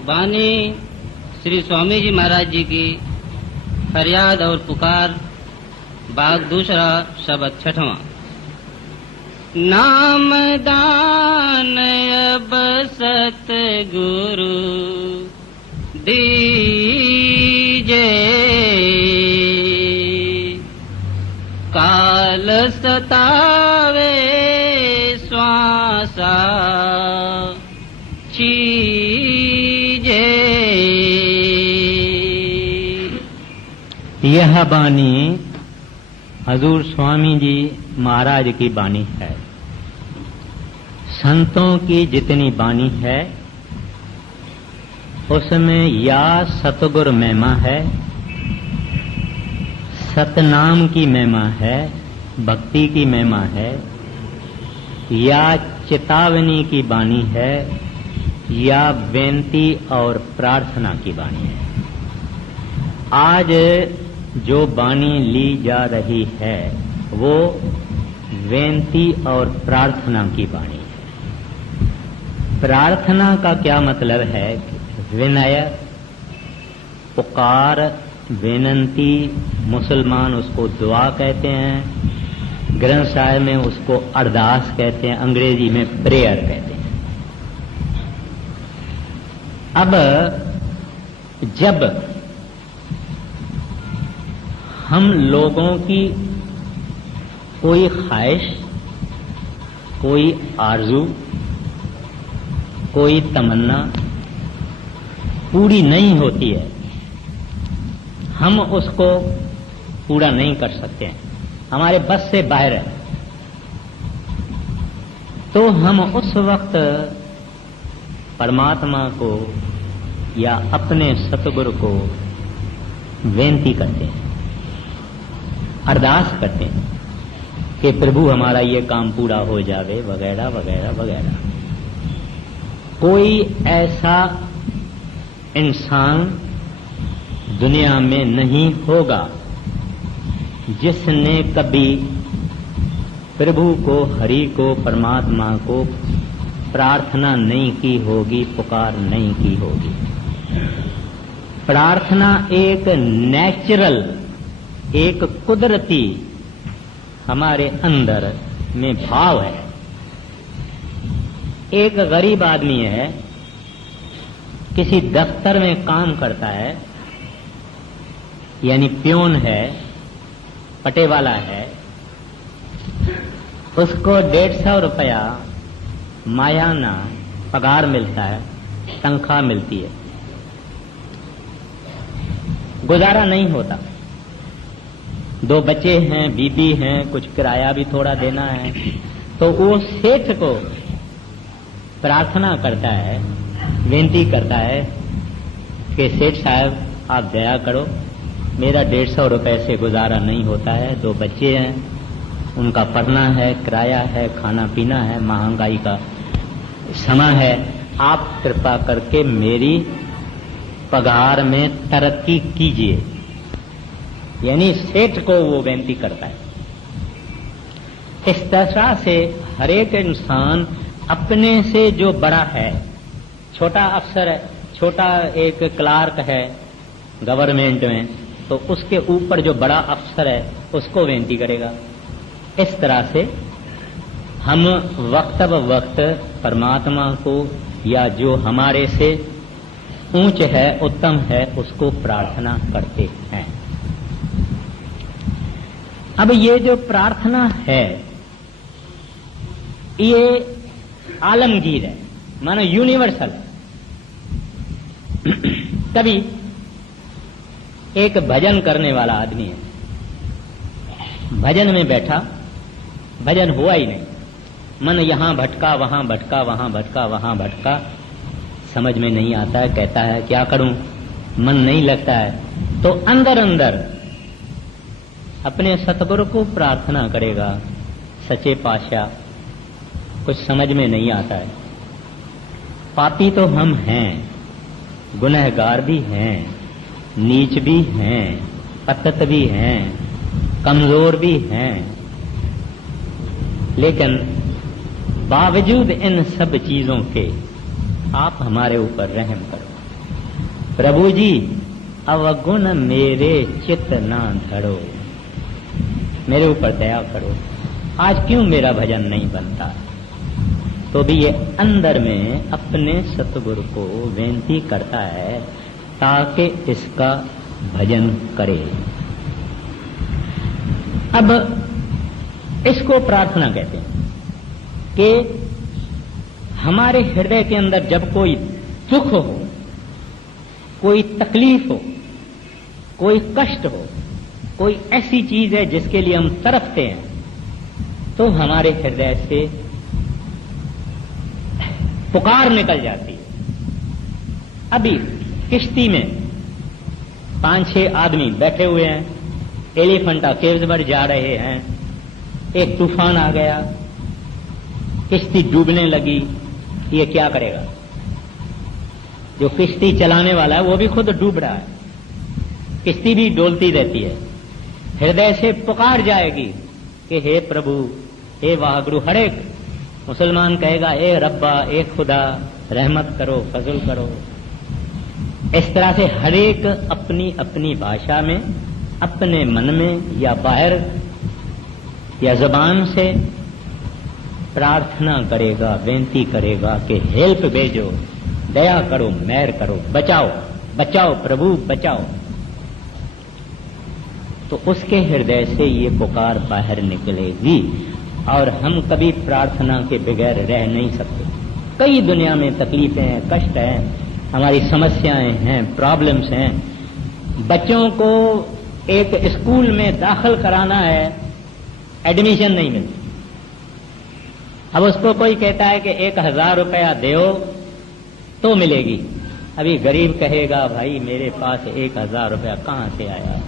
वाणी श्री स्वामी जी महाराज जी की फरियाद और पुकार, भाग दूसरा, शब्द छठवां। नाम दान अब सतगुरु दीजे, काल सतावे श्वासा चीजे। यह बानी हजूर स्वामी जी महाराज की बानी है। संतों की जितनी बानी है उसमें या सतगुर महिमा है, सतनाम की महिमा है, भक्ति की महिमा है, या चेतावनी की बानी है, या बेनती और प्रार्थना की बानी है। आज जो बानी ली जा रही है वो बेनती और प्रार्थना की बानी है। प्रार्थना का क्या मतलब है? विनय, पुकार, विनंती, मुसलमान उसको दुआ कहते हैं, ग्रंथ साहिब में उसको अरदास कहते हैं, अंग्रेजी में प्रेयर कहते हैं। अब जब हम लोगों की कोई ख्वाहिश, कोई आरज़ू, कोई तमन्ना पूरी नहीं होती है, हम उसको पूरा नहीं कर सकते हैं, हमारे बस से बाहर है, तो हम उस वक्त परमात्मा को या अपने सतगुरु को बेनती करते हैं, अरदास करते हैं कि प्रभु हमारा ये काम पूरा हो जावे, वगैरह वगैरह वगैरह। कोई ऐसा इंसान दुनिया में नहीं होगा जिसने कभी प्रभु को, हरि को, परमात्मा को प्रार्थना नहीं की होगी, पुकार नहीं की होगी। प्रार्थना एक नेचुरल, एक कुदरती हमारे अंदर में भाव है। एक गरीब आदमी है, किसी दफ्तर में काम करता है, यानी प्योन है, पटेवाला है, उसको 150 रुपया मायाना पगार मिलता है, तनख्वाह मिलती है, गुजारा नहीं होता। 2 बच्चे हैं, बीबी हैं, कुछ किराया भी थोड़ा देना है, तो वो सेठ को प्रार्थना करता है, विनती करता है कि सेठ साहब आप दया करो, मेरा 150 रुपए से गुजारा नहीं होता है, 2 बच्चे हैं, उनका पढ़ना है, किराया है, खाना पीना है, महंगाई का समय है, आप कृपा करके मेरी पगार में तरक्की कीजिए। यानी सेठ को वो बेनती करता है। इस तरह से हर एक इंसान अपने से जो बड़ा है, छोटा अफसर है, छोटा एक क्लार्क है गवर्नमेंट में, तो उसके ऊपर जो बड़ा अफसर है उसको बेनती करेगा। इस तरह से हम वक्त ब वक्त परमात्मा को या जो हमारे से ऊंच है, उत्तम है, उसको प्रार्थना करते हैं। अब ये जो प्रार्थना है ये आलमगीर है, मानो यूनिवर्सल। कभी एक भजन करने वाला आदमी है, भजन में बैठा, भजन हुआ ही नहीं, मन यहां भटका, वहां भटका, वहां भटका, वहां भटका, समझ में नहीं आता है, कहता है क्या करूं, मन नहीं लगता है, तो अंदर अंदर अपने सतगुरु को प्रार्थना करेगा, सच्चे पातशाह कुछ समझ में नहीं आता है, पापी तो हम हैं, गुनहगार भी हैं, नीच भी हैं, पतित भी हैं, कमजोर भी हैं, लेकिन बावजूद इन सब चीजों के आप हमारे ऊपर रहम करो। प्रभु जी अवगुण मेरे चित्त ना धरो, मेरे ऊपर दया करो, आज क्यों मेरा भजन नहीं बनता। तो भी ये अंदर में अपने सतगुरु को विनती करता है ताकि इसका भजन करे। अब इसको प्रार्थना कहते हैं कि हमारे हृदय के अंदर जब कोई दुख हो, कोई तकलीफ हो, कोई कष्ट हो, कोई ऐसी चीज है जिसके लिए हम तरफते हैं, तो हमारे हृदय से पुकार निकल जाती है। अभी किश्ती में 5-6 आदमी बैठे हुए हैं, एलिफेंटा केव्स पर जा रहे हैं, एक तूफान आ गया, किश्ती डूबने लगी, ये क्या करेगा। जो किश्ती चलाने वाला है वो भी खुद डूब रहा है, किश्ती भी डोलती रहती है, हृदय से पुकार जाएगी कि हे प्रभु, हे वाहगुरु। हर एक मुसलमान कहेगा ए रब्बा, ए खुदा, रहमत करो, फजल करो। इस तरह से हर एक अपनी अपनी भाषा में, अपने मन में या बाहर या जबान से प्रार्थना करेगा, विनती करेगा कि हेल्प भेजो, दया करो, मेहर करो, बचाओ, बचाओ प्रभु, बचाओ। तो उसके हृदय से ये पुकार बाहर निकलेगी और हम कभी प्रार्थना के बगैर रह नहीं सकते। कई दुनिया में तकलीफें हैं, कष्ट हैं, हमारी समस्याएं हैं, प्रॉब्लम्स हैं। बच्चों को एक स्कूल में दाखिल कराना है, एडमिशन नहीं मिलती। अब उसको कोई कहता है कि 1000 रुपया दो तो मिलेगी। अभी गरीब कहेगा भाई मेरे पास 1000 रुपया कहां से आया।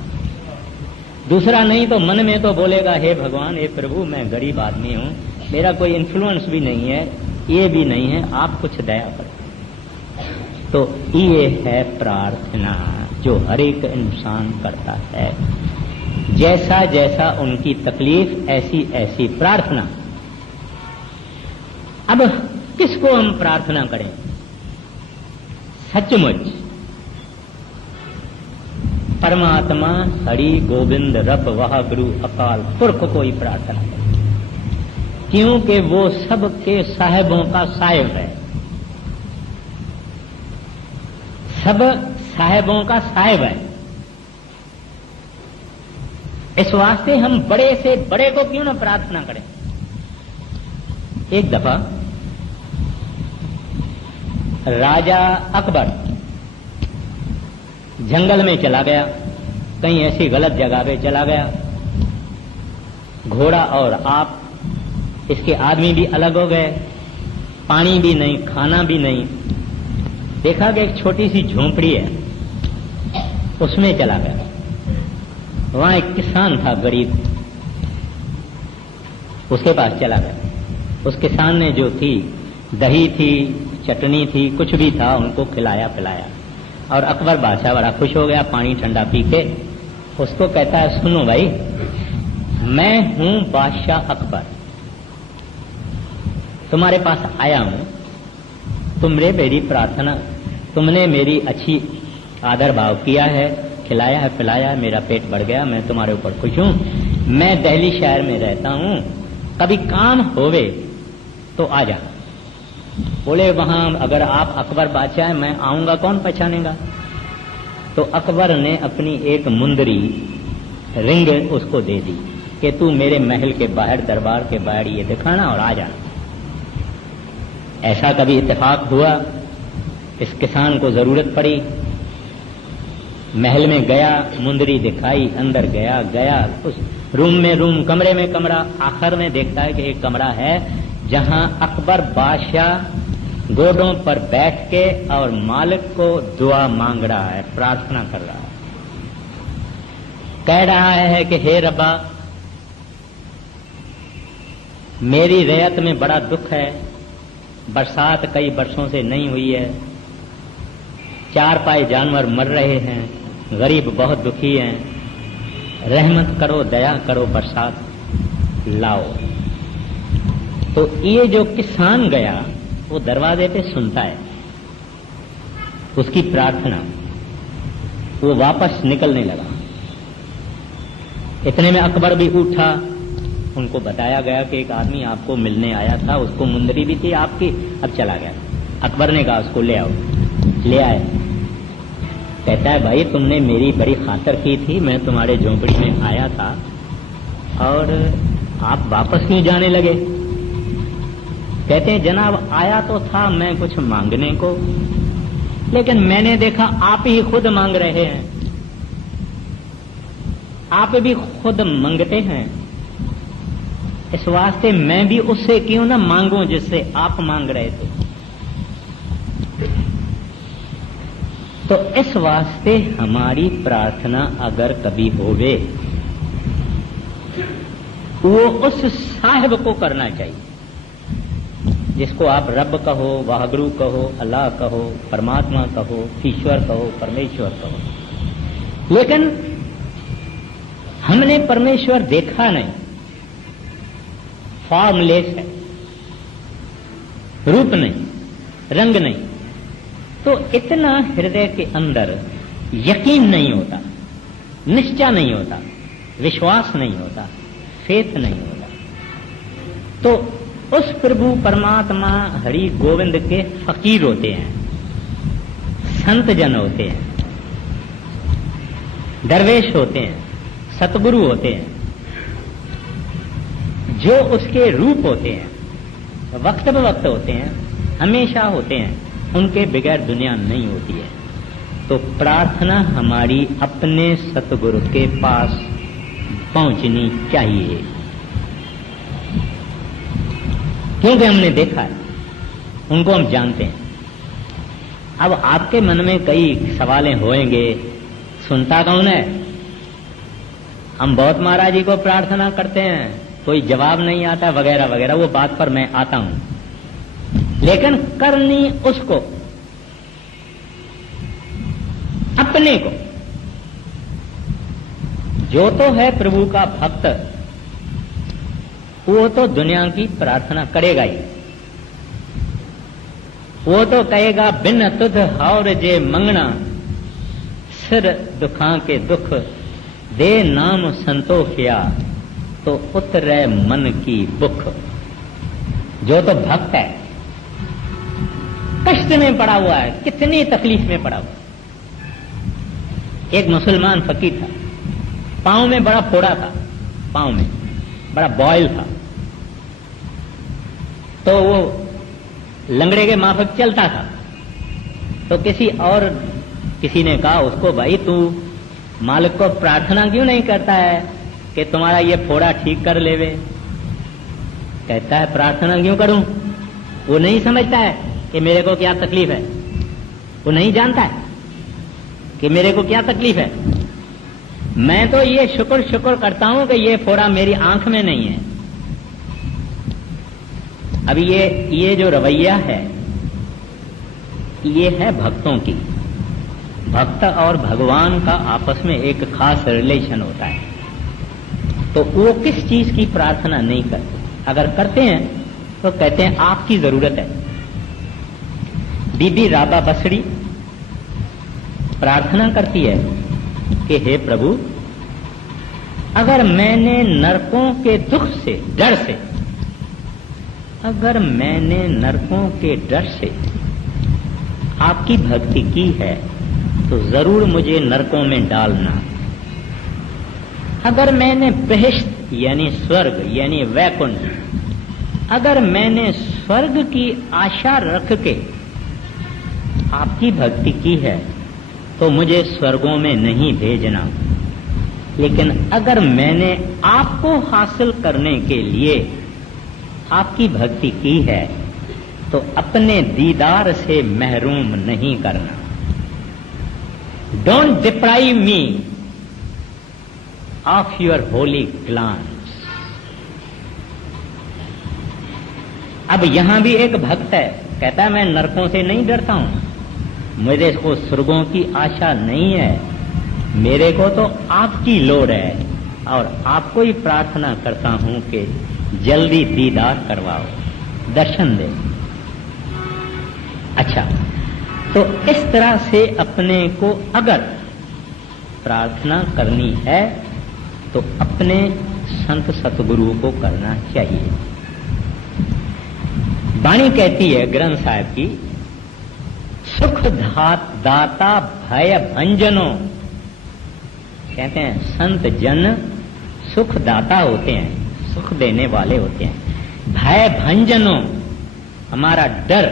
दूसरा नहीं तो मन में तो बोलेगा हे भगवान, हे प्रभु, मैं गरीब आदमी हूं, मेरा कोई इन्फ्लुएंस भी नहीं है, ये भी नहीं है, आप कुछ दया करो। तो ये है प्रार्थना जो हर एक इंसान करता है। जैसा जैसा उनकी तकलीफ, ऐसी ऐसी प्रार्थना। अब किसको हम प्रार्थना करें? सचमुच परमात्मा हरि गोविंद रब वाहगुरु अकाल पुरख को ही प्रार्थना करें, क्योंकि वो सबके साहिबों का साहिब है, सब साहिबों का साहिब है। इस वास्ते हम बड़े से बड़े को क्यों ना प्रार्थना करें। एक दफा राजा अकबर जंगल में चला गया, कहीं ऐसी गलत जगह पे चला गया। घोड़ा और आप, इसके आदमी भी अलग हो गए, पानी भी नहीं, खाना भी नहीं। देखा कि एक छोटी सी झोंपड़ी है, उसमें चला गया। वहां एक किसान था गरीब, उसके पास चला गया। उस किसान ने जो थी, दही थी, चटनी थी, कुछ भी था, उनको खिलाया पिलाया। और अकबर बादशाह बड़ा खुश हो गया, पानी ठंडा पी के। उसको कहता है सुनो भाई, मैं हूं बादशाह अकबर, तुम्हारे पास आया हूं, तुमने मेरी प्रार्थना, तुमने मेरी अच्छी आदर भाव किया है, खिलाया है पिलाया है, मेरा पेट बढ़ गया, मैं तुम्हारे ऊपर खुश हूं। मैं दिल्ली शहर में रहता हूं, कभी काम होवे तो आ जा। बोले वहां अगर आप अकबर बादशाह हैं, मैं आऊंगा, कौन पहचानेगा। तो अकबर ने अपनी एक मुंदरी रिंग उसको दे दी कि तू मेरे महल के बाहर, दरबार के बाहर ये दिखाना और आ जाना। ऐसा कभी इत्तेफाक हुआ, इस किसान को जरूरत पड़ी, महल में गया, मुंदरी दिखाई, अंदर गया उस रूम में रूम, कमरे में कमरा। आखिर में देखता है कि एक कमरा है जहां अकबर बादशाह गोडों पर बैठ के और मालिक को दुआ मांग रहा है, प्रार्थना कर रहा है। कह रहा है कि हे रब्बा, मेरी रैयत में बड़ा दुख है, बरसात कई बरसों से नहीं हुई है, 4 पाए जानवर मर रहे हैं, गरीब बहुत दुखी हैं, रहमत करो, दया करो, बरसात लाओ। तो ये जो किसान गया वो दरवाजे पे सुनता है उसकी प्रार्थना। वो वापस निकलने लगा। इतने में अकबर भी उठा। उनको बताया गया कि एक आदमी आपको मिलने आया था, उसको मुंदरी भी थी आपकी, अब चला गया। अकबर ने कहा उसको ले आओ। ले आए। कहता है भाई तुमने मेरी बड़ी खातर की थी, मैं तुम्हारे झोंपड़ी में आया था और आप वापस क्यों जाने लगे? कहते हैं जनाब आया तो था मैं कुछ मांगने को, लेकिन मैंने देखा आप ही खुद मांग रहे हैं, आप भी खुद मांगते हैं, इस वास्ते मैं भी उससे क्यों ना मांगूं जिससे आप मांग रहे थे। तो इस वास्ते हमारी प्रार्थना अगर कभी होवे, वो उस साहिब को करना चाहिए जिसको आप रब कहो, वाहगुरु कहो, अल्लाह कहो, परमात्मा कहो, ईश्वर कहो, परमेश्वर कहो। लेकिन हमने परमेश्वर देखा नहीं, फॉर्मलेस है, रूप नहीं, रंग नहीं, तो इतना हृदय के अंदर यकीन नहीं होता, निश्चय नहीं होता, विश्वास नहीं होता, फेथ नहीं होता। तो उस प्रभु परमात्मा हरि गोविंद के फकीर होते हैं, संत जन होते हैं, दरवेश होते हैं, सतगुरु होते हैं, जो उसके रूप होते हैं, वक्त ब वक्त होते हैं, हमेशा होते हैं, उनके बगैर दुनिया नहीं होती है। तो प्रार्थना हमारी अपने सतगुरु के पास पहुंचनी चाहिए, क्योंकि हमने देखा है, उनको हम जानते हैं। अब आपके मन में कई सवालें होंगे, सुनता कौन है? हम बहुत महाराज जी को प्रार्थना करते हैं, कोई जवाब नहीं आता वगैरह वगैरह, वो बात पर मैं आता हूं, लेकिन करनी उसको, अपने को। जो तो है प्रभु का भक्त, वो तो दुनिया की प्रार्थना करेगा ही। वो तो कहेगा बिन तुध और जे मंगना, सिर दुखा के दुख दे नाम संतोखिया, तो उतरे मन की बुख। जो तो भक्त है, कष्ट में पड़ा हुआ है, कितनी तकलीफ में पड़ा हुआ। एक मुसलमान फकीर था, पांव में बड़ा फोड़ा था, पांव में बड़ा बॉयल था, तो वो लंगड़े के माफक चलता था। तो किसी ने कहा उसको, भाई तू मालिक को प्रार्थना क्यों नहीं करता है कि तुम्हारा ये फोड़ा ठीक कर लेवे? कहता है प्रार्थना क्यों करूं? वो नहीं समझता है कि मेरे को क्या तकलीफ है, वो नहीं जानता है कि मेरे को क्या तकलीफ है। मैं तो ये शुक्र करता हूं कि ये फोड़ा मेरी आंख में नहीं है। अब ये जो रवैया है, ये है भक्तों की। भक्त और भगवान का आपस में एक खास रिलेशन होता है। तो वो किस चीज की प्रार्थना नहीं करते, अगर करते हैं तो कहते हैं आपकी जरूरत है। बीबी राबा बसड़ी प्रार्थना करती है कि हे प्रभु, अगर मैंने नरकों के दुख से, डर से, अगर मैंने नरकों के डर से आपकी भक्ति की है तो जरूर मुझे नरकों में डालना। अगर मैंने बहिश्त यानी स्वर्ग यानी वैकुंठ, अगर मैंने स्वर्ग की आशा रख के आपकी भक्ति की है तो मुझे स्वर्गों में नहीं भेजना। लेकिन अगर मैंने आपको हासिल करने के लिए आपकी भक्ति की है तो अपने दीदार से महरूम नहीं करना। Don't deprive me of your holy glance. अब यहां भी एक भक्त है, कहता है मैं नरकों से नहीं डरता हूं, मुझे इसको स्वर्गों की आशा नहीं है, मेरे को तो आपकी लोड़ है और आपको ही प्रार्थना करता हूं कि जल्दी दीदार करवाओ, दर्शन दे। अच्छा, तो इस तरह से अपने को अगर प्रार्थना करनी है तो अपने संत सतगुरु को करना चाहिए। वाणी कहती है ग्रंथ साहिब की, सुख दाता भय भंजनो। कहते हैं संत जन सुख दाता होते हैं, सुख देने वाले होते हैं। भय भंजनो, हमारा डर,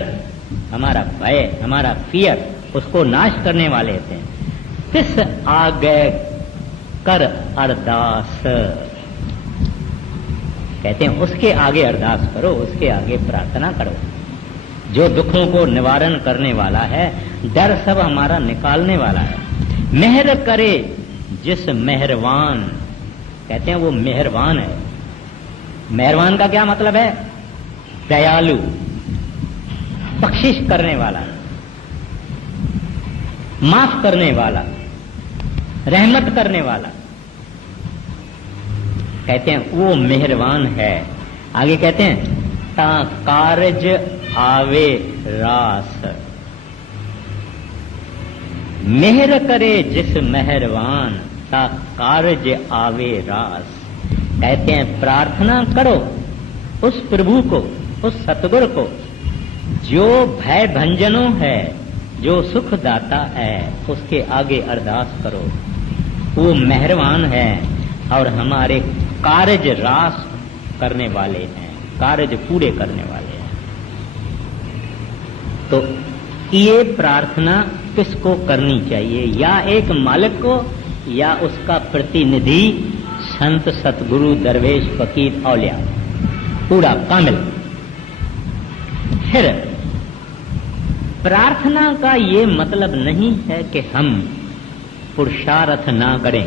हमारा भय, हमारा फियर, उसको नाश करने वाले होते हैं। तिस आगे कर अरदास, कहते हैं उसके आगे अरदास करो, उसके आगे प्रार्थना करो। जो दुखों को निवारण करने वाला है, डर सब हमारा निकालने वाला है। मेहर करे जिस मेहरबान, कहते हैं वो मेहरबान है। मेहरबान का क्या मतलब है? दयालु, बख्शिश करने वाला, माफ करने वाला, रहमत करने वाला, कहते हैं वो मेहरबान है। आगे कहते हैं ता कारज आवे रास, मेहर करे जिस मेहरबान ता कारज आवे रास। कहते हैं प्रार्थना करो उस प्रभु को, उस सतगुरु को जो भय भंजनो है, जो सुखदाता है, उसके आगे अरदास करो। वो मेहरबान है और हमारे कार्य रास करने वाले हैं, कार्य पूरे करने वाले हैं। तो ये प्रार्थना किसको करनी चाहिए? या एक मालिक को, या उसका प्रतिनिधि संत सतगुरु दरवेश फकीर औलिया, पूरा कामिल। फिर प्रार्थना का ये मतलब नहीं है कि हम पुरुषार्थ ना करें,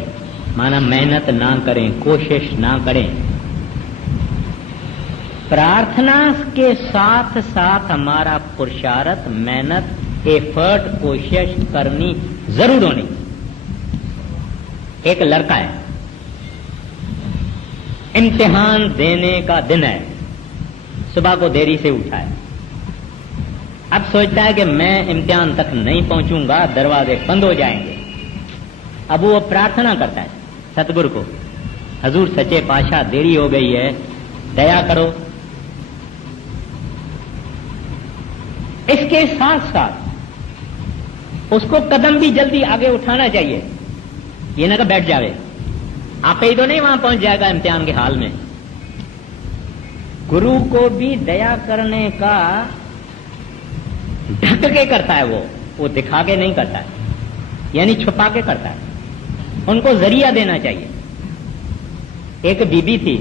माना मेहनत ना करें, कोशिश ना करें। प्रार्थना के साथ साथ हमारा पुरुषार्थ, मेहनत, एफर्ट, कोशिश करनी जरूर होनी। एक लड़का है, इम्तिहान देने का दिन है, सुबह को देरी से उठा है। अब सोचता है कि मैं इम्तिहान तक नहीं पहुंचूंगा, दरवाजे बंद हो जाएंगे। अब वो प्रार्थना करता है सतगुरु को, हजूर सच्चे पातशाह देरी हो गई है, दया करो। इसके साथ साथ उसको कदम भी जल्दी आगे उठाना चाहिए। ये ना कि बैठ जावे, आप ही तो नहीं वहां पहुंच जाएगा इम्तिहान के हाल में। गुरु को भी दया करने का ढक के करता है, वो दिखा के नहीं करता है, यानी छुपा के करता है। उनको जरिया देना चाहिए। एक बीबी थी,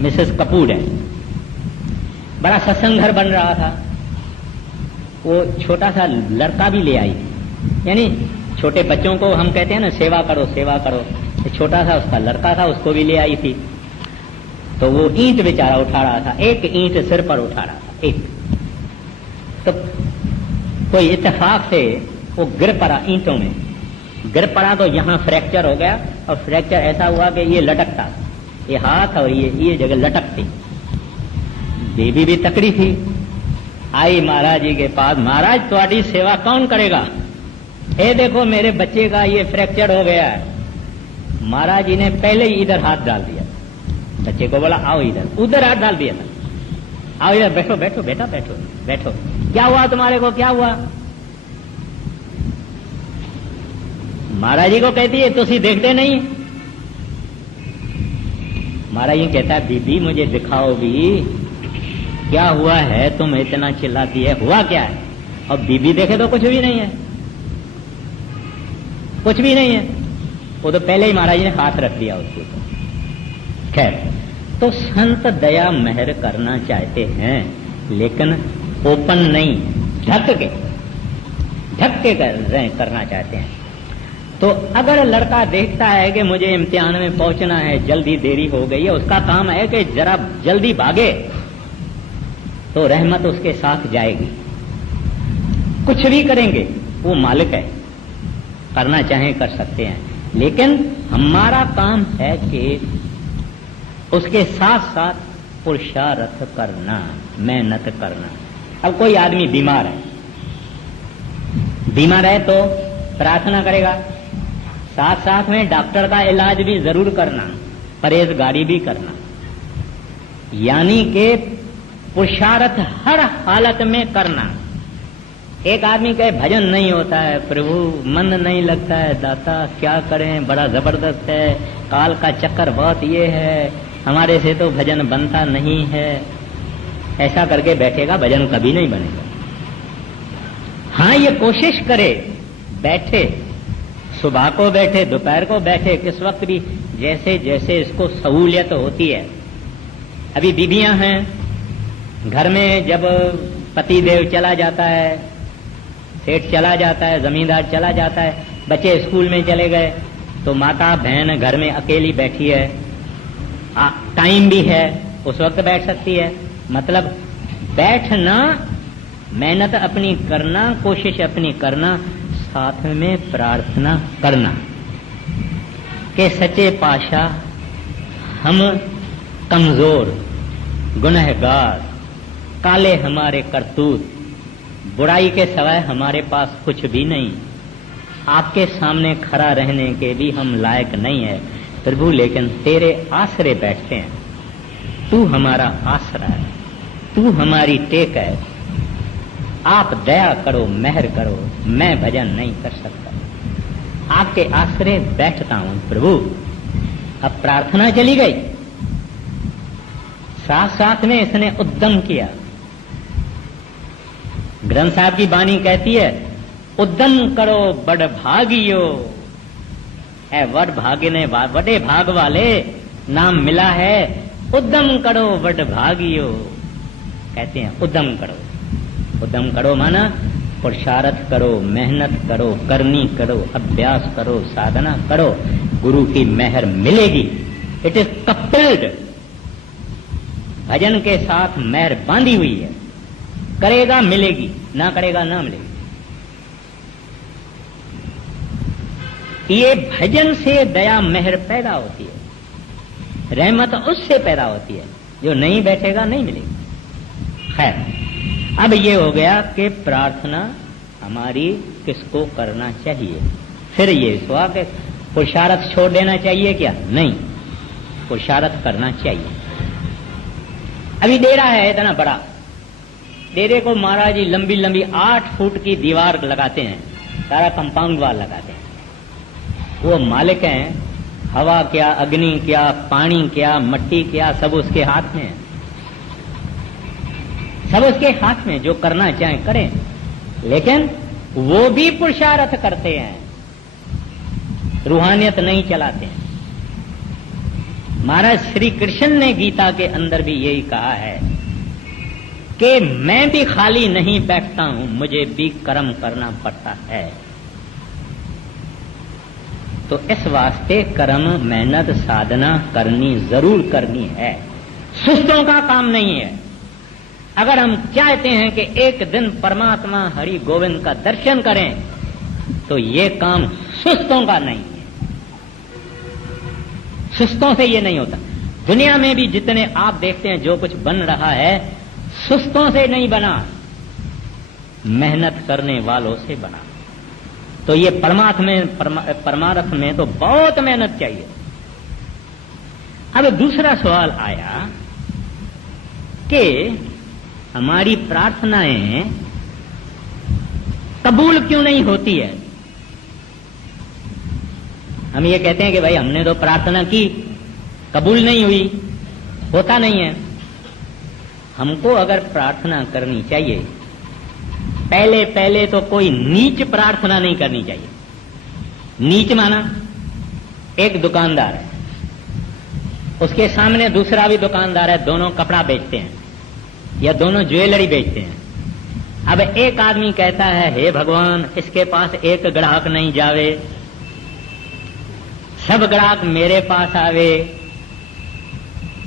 मिसेस कपूर है, बड़ा सत्संग घर बन रहा था। वो छोटा सा लड़का भी ले आई थी, यानी छोटे बच्चों को हम कहते हैं ना सेवा करो सेवा करो, छोटा सा उसका लड़का था, उसको भी ले आई थी। तो वो ईंट बेचारा उठा रहा था, एक ईंट सिर पर उठा रहा था, एक। तो कोई इत्तेफाक से वो गिर पड़ा, ईंटों में गिर पड़ा, तो यहां फ्रैक्चर हो गया। और फ्रैक्चर ऐसा हुआ कि ये लटकता, ये हाथ और ये जगह लटकती। बेबी भी तकड़ी थी, आई महाराज जी के पास, महाराज तुम्हारी सेवा कौन करेगा? ए देखो मेरे बच्चे का ये फ्रैक्चर हो गया है। महाराज जी ने पहले ही इधर हाथ डाल दिया, बच्चे को बोला आओ इधर, उधर हाथ डाल दिया था, आओ इधर बैठो बैठो बेटा बैठो बैठो। क्या हुआ तुम्हारे को, क्या हुआ? महाराज जी को कहती है तुसी देखते नहीं। महाराज जी कहता है बीबी मुझे दिखाओ भी, क्या हुआ है, तुम इतना चिल्लाती है, हुआ क्या है? और बीबी देखे तो कुछ भी नहीं है, कुछ भी नहीं है। वो तो पहले ही महाराज जी ने हाथ रख दिया उसके ऊपर। खैर, तो संत दया मेहर करना चाहते हैं, लेकिन ओपन नहीं, ढक के करना चाहते हैं। तो अगर लड़का देखता है कि मुझे इम्तिहान में पहुंचना है, जल्दी देरी हो गई है, उसका काम है कि जरा जल्दी भागे, तो रहमत उसके साथ जाएगी। कुछ भी करेंगे, वो मालिक है, करना चाहें कर सकते हैं, लेकिन हमारा काम है कि उसके साथ साथ पुरुषार्थ करना, मेहनत करना। अब कोई आदमी बीमार है तो प्रार्थना करेगा, साथ साथ में डॉक्टर का इलाज भी जरूर करना, परहेजगारी भी करना, यानी कि पुरुषार्थ हर हालत में करना। एक आदमी कहे भजन नहीं होता है प्रभु, मन नहीं लगता है दाता, क्या करें, बड़ा जबरदस्त है, काल का चक्कर बहुत ये है, हमारे से तो भजन बनता नहीं है, ऐसा करके बैठेगा, भजन कभी नहीं बनेगा। हाँ, ये कोशिश करे, बैठे, सुबह को बैठे, दोपहर को बैठे, किस वक्त भी जैसे जैसे इसको सहूलियत होती है। अभी बीबियां हैं घर में, जब पति देव चला जाता है, सेठ चला जाता है, जमींदार चला जाता है, बच्चे स्कूल में चले गए, तो माता बहन घर में अकेली बैठी है, टाइम भी है, उस वक्त बैठ सकती है। मतलब बैठना, मेहनत अपनी करना, कोशिश अपनी करना, साथ में प्रार्थना करना कि सच्चे पातशाह हम कमजोर, गुनहगार, काले हमारे करतूत, बुराई के सिवाय हमारे पास कुछ भी नहीं, आपके सामने खड़ा रहने के भी हम लायक नहीं है प्रभु, लेकिन तेरे आसरे बैठते हैं, तू हमारा आसरा है, तू हमारी टेक है, आप दया करो, मेहर करो, मैं भजन नहीं कर सकता, आपके आसरे बैठता हूं प्रभु। अब प्रार्थना चली गई, साथ साथ में इसने उद्यम किया। ग्रंथ साहब की बानी कहती है, उद्यम करो बड़ भागियो, है वड भाग्य ने बड़े भाग वाले नाम मिला है, उद्यम करो बड़ भागियो। कहते हैं उद्यम करो, उद्यम करो माना पुरुषार्थ करो, मेहनत करो, करनी करो, अभ्यास करो, साधना करो, गुरु की मेहर मिलेगी। इट इज कपल्ड, भजन के साथ मेहर बांधी हुई है, करेगा मिलेगी, ना करेगा ना मिलेगी। ये भजन से दया मेहर पैदा होती है, रहमत उससे पैदा होती है, जो नहीं बैठेगा नहीं मिलेगी। खैर, अब ये हो गया कि प्रार्थना हमारी किसको करना चाहिए। फिर ये हुआ कि पुरुषार्थ छोड़ देना चाहिए क्या? नहीं, पुरुषार्थ करना चाहिए। अभी डेरा है इतना बड़ा, डेरे को महाराज जी लंबी लंबी 8 फुट की दीवार लगाते हैं, सारा कंपाउंड वाल लगाते हैं। वो मालिक हैं, हवा क्या, अग्नि क्या, पानी क्या, मट्टी क्या, सब उसके हाथ में है, सब उसके हाथ में, जो करना चाहे करें। लेकिन वो भी पुरुषार्थ करते हैं, रूहानियत नहीं चलाते हैं। महाराज श्री कृष्ण ने गीता के अंदर भी यही कहा है कि मैं भी खाली नहीं बैठता हूं, मुझे भी कर्म करना पड़ता है। तो इस वास्ते कर्म, मेहनत, साधना करनी जरूर करनी है, सुस्तों का काम नहीं है। अगर हम चाहते हैं कि एक दिन परमात्मा हरि गोविंद का दर्शन करें, तो ये काम सुस्तों का नहीं है, सुस्तों से ये नहीं होता। दुनिया में भी जितने आप देखते हैं जो कुछ बन रहा है, सुस्तों से नहीं बना, मेहनत करने वालों से बना। तो ये परमार्थ में तो बहुत मेहनत चाहिए। अब दूसरा सवाल आया कि हमारी प्रार्थनाएं कबूल क्यों नहीं होती है। हम ये कहते हैं कि भाई हमने तो प्रार्थना की, कबूल नहीं हुई, होता नहीं है। हमको अगर प्रार्थना करनी चाहिए, पहले पहले तो कोई नीच प्रार्थना नहीं करनी चाहिए। नीच माना एक दुकानदार है, उसके सामने दूसरा भी दुकानदार है, दोनों कपड़ा बेचते हैं या दोनों ज्वेलरी बेचते हैं। अब एक आदमी कहता है, हे भगवान, इसके पास एक ग्राहक नहीं जावे, सब ग्राहक मेरे पास आवे।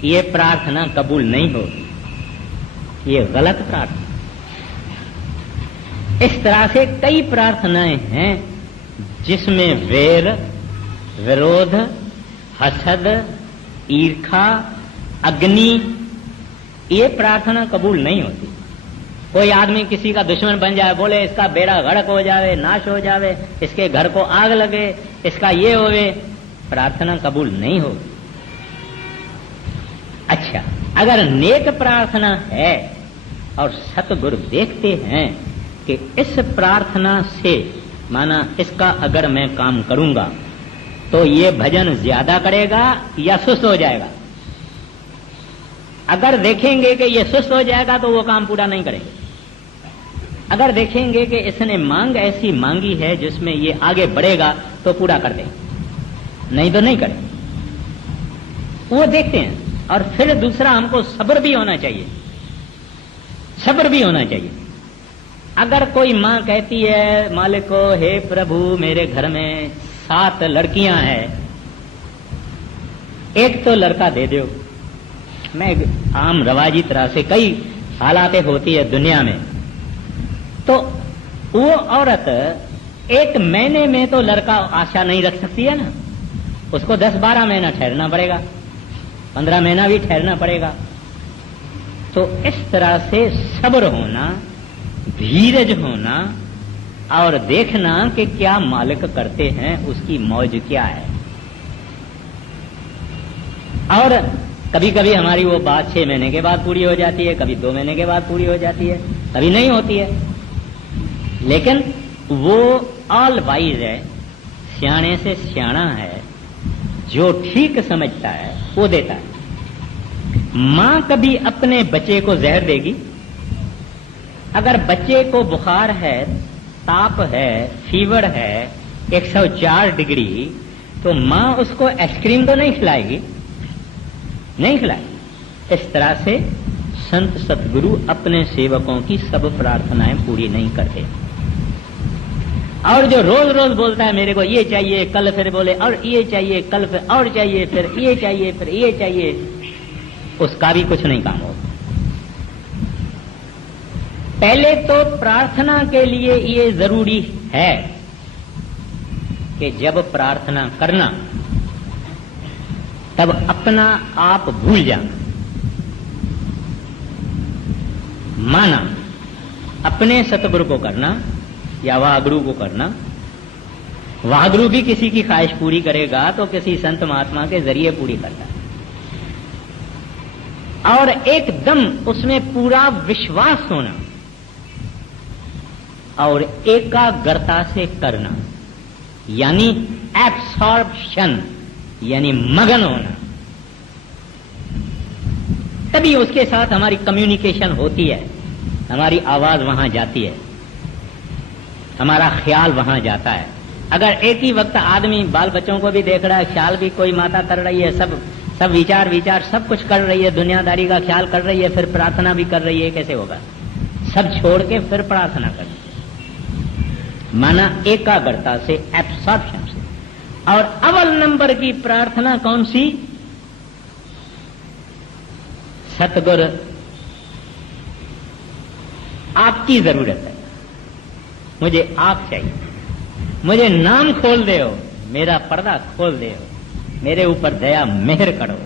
ये प्रार्थना कबूल नहीं होगी, ये गलत प्रार्थना। इस तरह से कई प्रार्थनाएं हैं जिसमें वैर, विरोध, हसद, ईर्खा, अग्नि, ये प्रार्थना कबूल नहीं होती। कोई आदमी किसी का दुश्मन बन जाए, बोले इसका बेड़ा गर्क हो जावे, नाश हो जावे, इसके घर को आग लगे, इसका ये होवे, प्रार्थना कबूल नहीं होगी। अच्छा, अगर नेक प्रार्थना है और सतगुरु देखते हैं कि इस प्रार्थना से माना इसका अगर मैं काम करूंगा तो ये भजन ज्यादा करेगा या सुस्त हो जाएगा। अगर देखेंगे कि ये सुस्त हो जाएगा तो वो काम पूरा नहीं करेंगे। अगर देखेंगे कि इसने मांग ऐसी मांगी है जिसमें ये आगे बढ़ेगा तो पूरा कर देंगे, नहीं तो नहीं करें। वो देखते हैं। और फिर दूसरा, हमको सब्र भी होना चाहिए, सब्र भी होना चाहिए। अगर कोई मां कहती है मालिक को, हे प्रभु मेरे घर में 7 लड़कियां हैं, एक तो लड़का दे दो। मैं आम रवाजी तरह से कई हालातें होती है दुनिया में, तो वो औरत 1 महीने में तो लड़का आशा नहीं रख सकती है ना, उसको 10-12 महीना ठहरना पड़ेगा, 15 महीना भी ठहरना पड़ेगा। तो इस तरह से सब्र होना, धीरज होना और देखना कि क्या मालिक करते हैं, उसकी मौज क्या है। और कभी कभी हमारी वो बात 6 महीने के बाद पूरी हो जाती है, कभी 2 महीने के बाद पूरी हो जाती है, कभी नहीं होती है। लेकिन वो ऑल वाइज है, सियाने से सियाना है, जो ठीक समझता है वो देता है। मां कभी अपने बच्चे को जहर देगी? अगर बच्चे को बुखार है, ताप है, फीवर है 104 डिग्री, तो मां उसको आइसक्रीम तो नहीं खिलाएगी, नहीं खिलाएगी। इस तरह से संत सतगुरु अपने सेवकों की सब प्रार्थनाएं पूरी नहीं करते। और जो रोज रोज बोलता है मेरे को ये चाहिए, कल फिर बोले और ये चाहिए, कल फिर और चाहिए, फिर ये चाहिए, फिर ये चाहिए, उसका भी कुछ नहीं काम होगा। पहले तो प्रार्थना के लिए ये जरूरी है कि जब प्रार्थना करना तब अपना आप भूल जाना, माना अपने सतगुरु को करना या वाहगुरु को करना। वाहगुरु भी किसी की ख्वाहिश पूरी करेगा तो किसी संत महात्मा के जरिए पूरी करता है, और एकदम उसमें पूरा विश्वास होना और एकाग्रता से करना, यानी एब्सॉर्प्शन, यानी मगन होना। तभी उसके साथ हमारी कम्युनिकेशन होती है, हमारी आवाज वहां जाती है, हमारा ख्याल वहां जाता है। अगर एक ही वक्त आदमी बाल बच्चों को भी देख रहा है, ख्याल भी कोई माता कर रही है, सब विचार सब कुछ कर रही है, दुनियादारी का ख्याल कर रही है, फिर प्रार्थना भी कर रही है, कैसे होगा? सब छोड़ के फिर प्रार्थना करनी, माना एकाग्रता से, एब्सॉर्प्शन से। और अव्वल नंबर की प्रार्थना कौन सी? सतगुरु आपकी जरूरत है, मुझे आप चाहिए, मुझे नाम खोल दे, मेरा पर्दा खोल दे, मेरे ऊपर दया मेहर करो।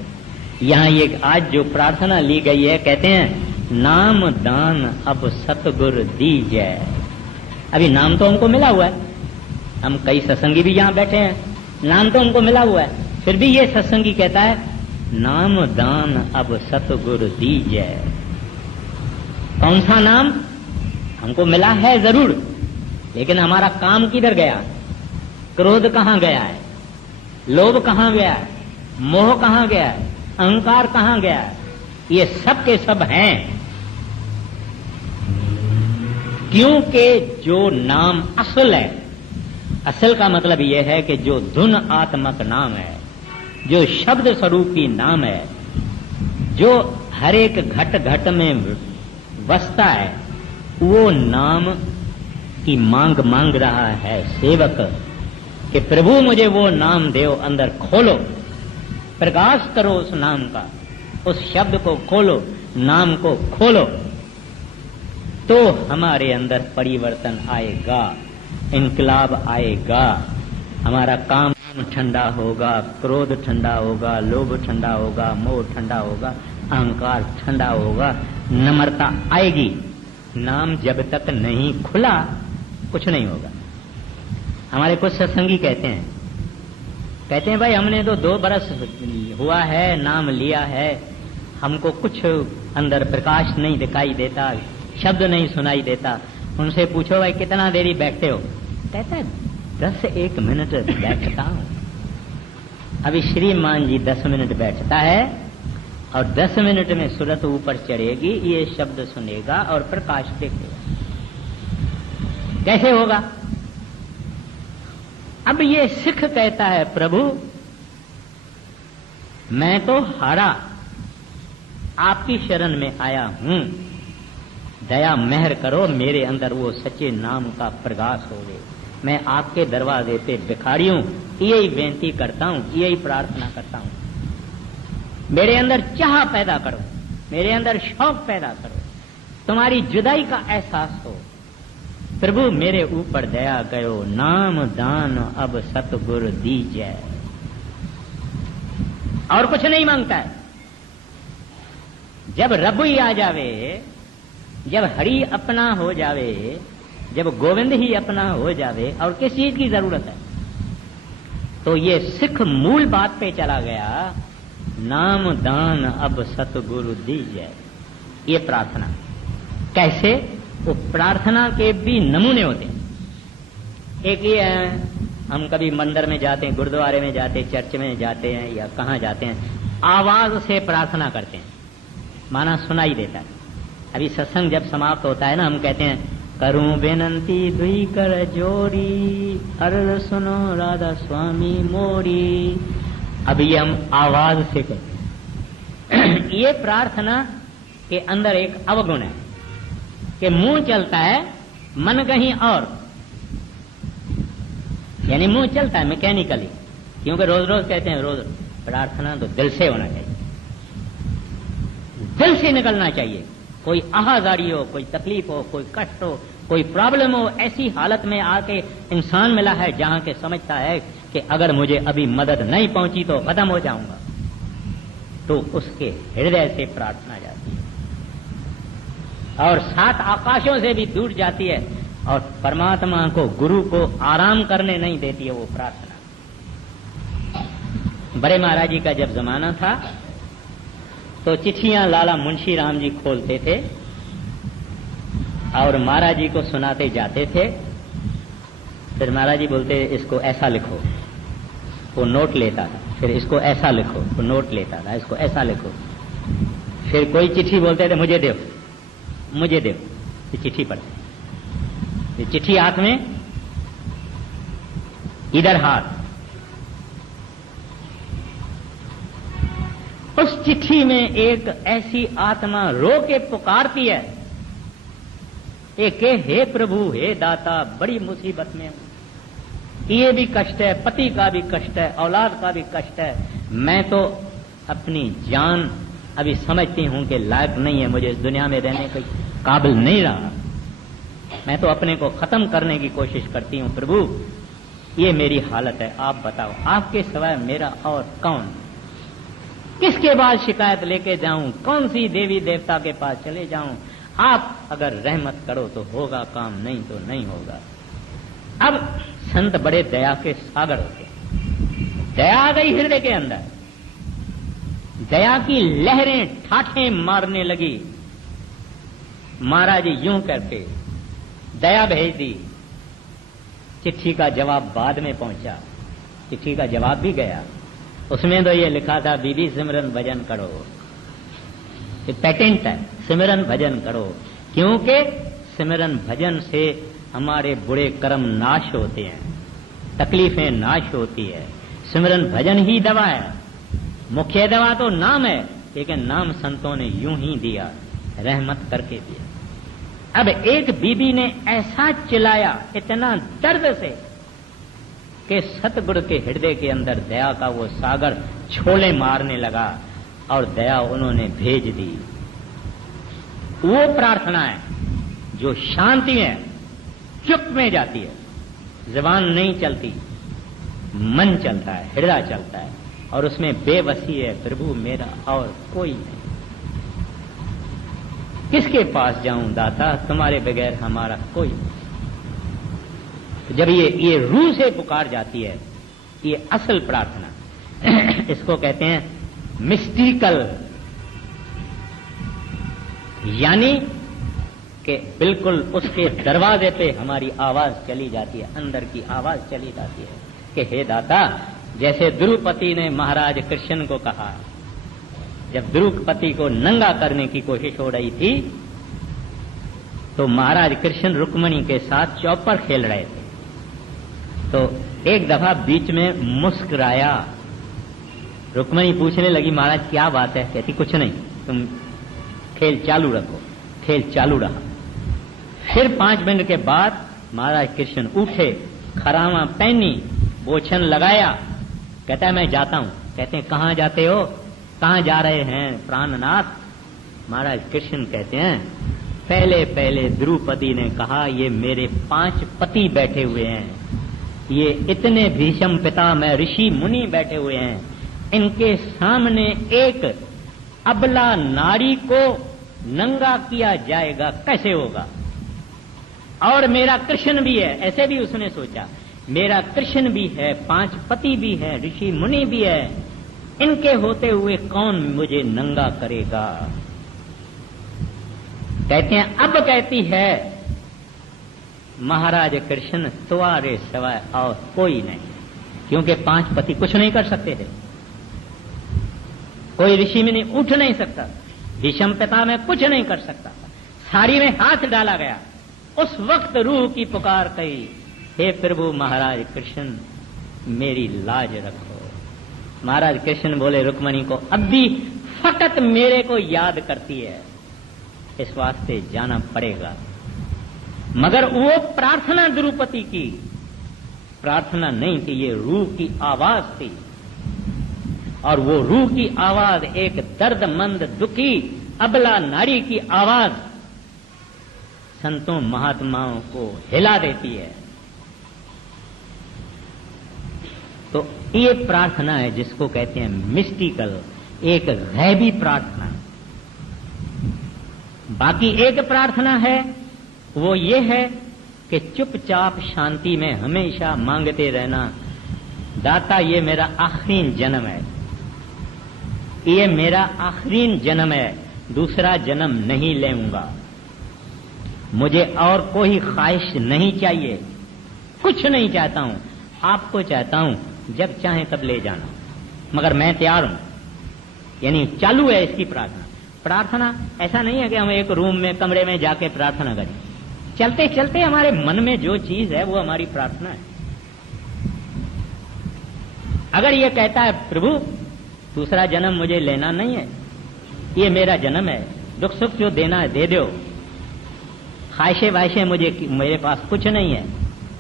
यहां ये आज जो प्रार्थना ली गई है, कहते हैं नाम दान अब सतगुरु दीजै। अभी नाम तो हमको मिला हुआ है, हम कई सत्संगी भी यहां बैठे हैं, नाम तो हमको मिला हुआ है, फिर भी ये सत्संगी कहता है नाम दान अब सतगुरु दीजै। कौन सा नाम? हमको मिला है जरूर, लेकिन हमारा काम किधर गया? क्रोध कहां गया है? लोभ कहां गया है? मोह कहां गया है? अहंकार कहां गया है? ये सब के सब हैं, क्योंकि जो नाम असल है, असल का मतलब यह है कि जो धुन आत्मक नाम है, जो शब्द स्वरूपी नाम है, जो हर एक घट घट में बसता है, वो नाम की मांग रहा है सेवक कि प्रभु मुझे वो नाम दो, अंदर खोलो, प्रकाश करो उस नाम का, उस शब्द को खोलो, नाम को खोलो, तो हमारे अंदर परिवर्तन आएगा, इनकलाब आएगा, हमारा काम ठंडा होगा, क्रोध ठंडा होगा, लोभ ठंडा होगा, मोह ठंडा होगा, अहंकार ठंडा होगा, नम्रता आएगी, नाम जब तक नहीं खुला कुछ नहीं होगा। हमारे कुछ सत्संगी कहते हैं भाई हमने तो 2 बरस हुआ है नाम लिया है, हमको कुछ अंदर प्रकाश नहीं दिखाई देता, शब्द नहीं सुनाई देता। उनसे पूछो भाई कितना देरी बैठते हो? कहता है 10-1 मिनट बैठता हूं। अभी श्रीमान जी 10 मिनट बैठता है और 10 मिनट में सूरत ऊपर चढ़ेगी, ये शब्द सुनेगा और प्रकाश देखेगा। कैसे होगा? अब ये सिख कहता है प्रभु मैं तो हारा, आपकी शरण में आया हूं, दया मेहर करो, मेरे अंदर वो सच्चे नाम का प्रकाश हो गए। मैं आपके दरवाजे पे भिखारी हूं, यही बेनती करता हूं, यही प्रार्थना करता हूं। मेरे अंदर चाह पैदा करो, मेरे अंदर शौक पैदा करो, तुम्हारी जुदाई का एहसास हो। प्रभु मेरे ऊपर दया करो, नाम दान अब सतगुरु दीजिए। और कुछ नहीं मांगता है। जब रब ही आ जावे, जब हरि अपना हो जावे, जब गोविंद ही अपना हो जावे, और किस चीज की जरूरत है? तो ये सिख मूल बात पे चला गया, नाम दान अब सतगुरु दीजिए। ये प्रार्थना कैसे? वो प्रार्थना के भी नमूने होते हैं। एक ये है, हम कभी मंदिर में जाते हैं, गुरुद्वारे में जाते हैं, चर्च में जाते हैं या कहाँ जाते हैं, आवाज से प्रार्थना करते हैं, माना सुनाई देता है। अभी सत्संग जब समाप्त होता है ना, हम कहते हैं करूं बेनंती दुई कर जोड़ी, अर्ज सुनो राधा स्वामी मोरी। अभी ये हम आवाज से कहते हैं। ये प्रार्थना के अंदर एक अवगुण है कि मुंह चलता है मन कहीं और, यानी मुंह चलता है मैकेनिकली, क्योंकि रोज रोज कहते हैं रोज प्रार्थना तो दिल से होना चाहिए, दिल से निकलना चाहिए। कोई आहाजारी हो, कोई तकलीफ हो, कोई कष्ट हो, कोई प्रॉब्लम हो, ऐसी हालत में आके इंसान मिला है जहां के समझता है कि अगर मुझे अभी मदद नहीं पहुंची तो खत्म हो जाऊंगा, तो उसके हृदय से प्रार्थना जाती है और 7 आकाशों से भी दूर जाती है और परमात्मा को, गुरु को आराम करने नहीं देती है वो प्रार्थना। बड़े महाराज जी का जब जमाना था तो चिट्ठियां लाला मुंशी राम जी खोलते थे और महाराज जी को सुनाते जाते थे। फिर महाराज जी बोलते इसको ऐसा लिखो, वो नोट लेता था। फिर इसको ऐसा लिखो, वो नोट लेता था, इसको ऐसा लिखो। फिर कोई चिट्ठी बोलते थे मुझे दो, मुझे दो। ये चिट्ठी पढ़ते, ये चिट्ठी हाथ में, इधर हाथ। उस चिट्ठी में एक ऐसी आत्मा रो के पुकारती है कि हे प्रभु, हे दाता, बड़ी मुसीबत में हूं, ये भी कष्ट है, पति का भी कष्ट है, औलाद का भी कष्ट है। मैं तो अपनी जान अभी समझती हूं कि लायक नहीं है, मुझे इस दुनिया में रहने के काबिल नहीं रहा। मैं तो अपने को खत्म करने की कोशिश करती हूं। प्रभु ये मेरी हालत है, आप बताओ, आपके सिवाय मेरा और कौन? किसके बाद शिकायत लेके जाऊं? कौन सी देवी देवता के पास चले जाऊं? आप अगर रहमत करो तो होगा काम, नहीं तो नहीं होगा। अब संत बड़े दया के सागर होते हैं। दया आ गई हृदय के अंदर, दया की लहरें ठाठें मारने लगी। महाराज यूं करके दया भेज दी। चिट्ठी का जवाब बाद में पहुंचा, चिट्ठी का जवाब भी गया। उसमें तो ये लिखा था बीबी सिमरन भजन करो, ये पेटेंट है, सिमरन भजन करो, क्योंकि सिमरन भजन से हमारे बुरे कर्म नाश होते हैं, तकलीफें नाश होती है। सिमरन भजन ही दवा है, मुख्य दवा तो नाम है, लेकिन नाम संतों ने यूं ही दिया, रहमत करके दिया। अब एक बीबी ने ऐसा चिल्लाया इतना दर्द से कि सतगुरु के हृदय के अंदर दया का वो सागर छोले मारने लगा और दया उन्होंने भेज दी। वो प्रार्थना है जो शांति है, चुप में जाती है, जुबान नहीं चलती, मन चलता है, हृदय चलता है और उसमें बेबसी है, प्रभु मेरा और कोई नहीं। किसके पास जाऊं दाता, तुम्हारे बगैर हमारा कोई नहीं। तो जब ये रूह से पुकार जाती है, ये असल प्रार्थना इसको कहते हैं मिस्टिकल, यानी कि बिल्कुल उसके दरवाजे पे हमारी आवाज चली जाती है, अंदर की आवाज चली जाती है कि हे दाता, जैसे द्रुपति ने महाराज कृष्ण को कहा, जब द्रुपति को नंगा करने की कोशिश हो रही थी तो महाराज कृष्ण रुक्मणी के साथ चौपर खेल रहे थे, तो एक दफा बीच में मुस्कुराया। रुक्मणी पूछने लगी, महाराज क्या बात है? कहती कुछ नहीं, तुम खेल चालू रखो। खेल चालू रहा। फिर 5 मिनट के बाद महाराज कृष्ण उठे, खरामा पहनी, बोछन लगाया, कहता है मैं जाता हूं। कहते हैं कहां जाते हो, कहां जा रहे हैं प्राणनाथ? महाराज कृष्ण कहते हैं पहले पहले द्रुपदी ने कहा ये मेरे 5 पति बैठे हुए हैं, ये इतने भीषम पिता में ऋषि मुनि बैठे हुए हैं, इनके सामने एक अबला नारी को नंगा किया जाएगा, कैसे होगा? और मेरा कृष्ण भी है, ऐसे भी उसने सोचा, मेरा कृष्ण भी है, 5 पति भी है, ऋषि मुनि भी है, इनके होते हुए कौन मुझे नंगा करेगा? कहते हैं अब कहती है महाराज कृष्ण तुम्हारे सिवाय और कोई नहीं, क्योंकि 5 पति कुछ नहीं कर सकते थे, कोई ऋषि मुनि उठ नहीं सकता, भीषम पिता में कुछ नहीं कर सकता, साड़ी में हाथ डाला गया। उस वक्त रूह की पुकार कही, हे प्रभु महाराज कृष्ण मेरी लाज रखो। महाराज कृष्ण बोले रुक्मणी को, अब भी फकत मेरे को याद करती है, इस वास्ते जाना पड़ेगा। मगर वो प्रार्थना द्रुपति की प्रार्थना नहीं थी, ये रूह की आवाज थी, और वो रूह की आवाज एक दर्दमंद दुखी अबला नारी की आवाज संतों महात्माओं को हिला देती है। तो ये प्रार्थना है जिसको कहते हैं मिस्टिकल, एक गैबी प्रार्थना। बाकी एक प्रार्थना है, वो ये है कि चुपचाप शांति में हमेशा मांगते रहना, दाता ये मेरा आखिरी जन्म है, ये मेरा आखिरी जन्म है, दूसरा जन्म नहीं लेऊंगा, मुझे और कोई ख्वाहिश नहीं चाहिए, कुछ नहीं चाहता हूं, आपको चाहता हूं, जब चाहे तब ले जाना, मगर मैं तैयार हूं। यानी चालू है इसकी प्रार्थना। प्रार्थना ऐसा नहीं है कि हम एक रूम में कमरे में जाके प्रार्थना करें, चलते चलते हमारे मन में जो चीज है वो हमारी प्रार्थना है। अगर ये कहता है प्रभु दूसरा जन्म मुझे लेना नहीं है, ये मेरा जन्म है, दुख सुख जो देना है दे दो, ख्वाहिशे वाहिशे मेरे पास कुछ नहीं है,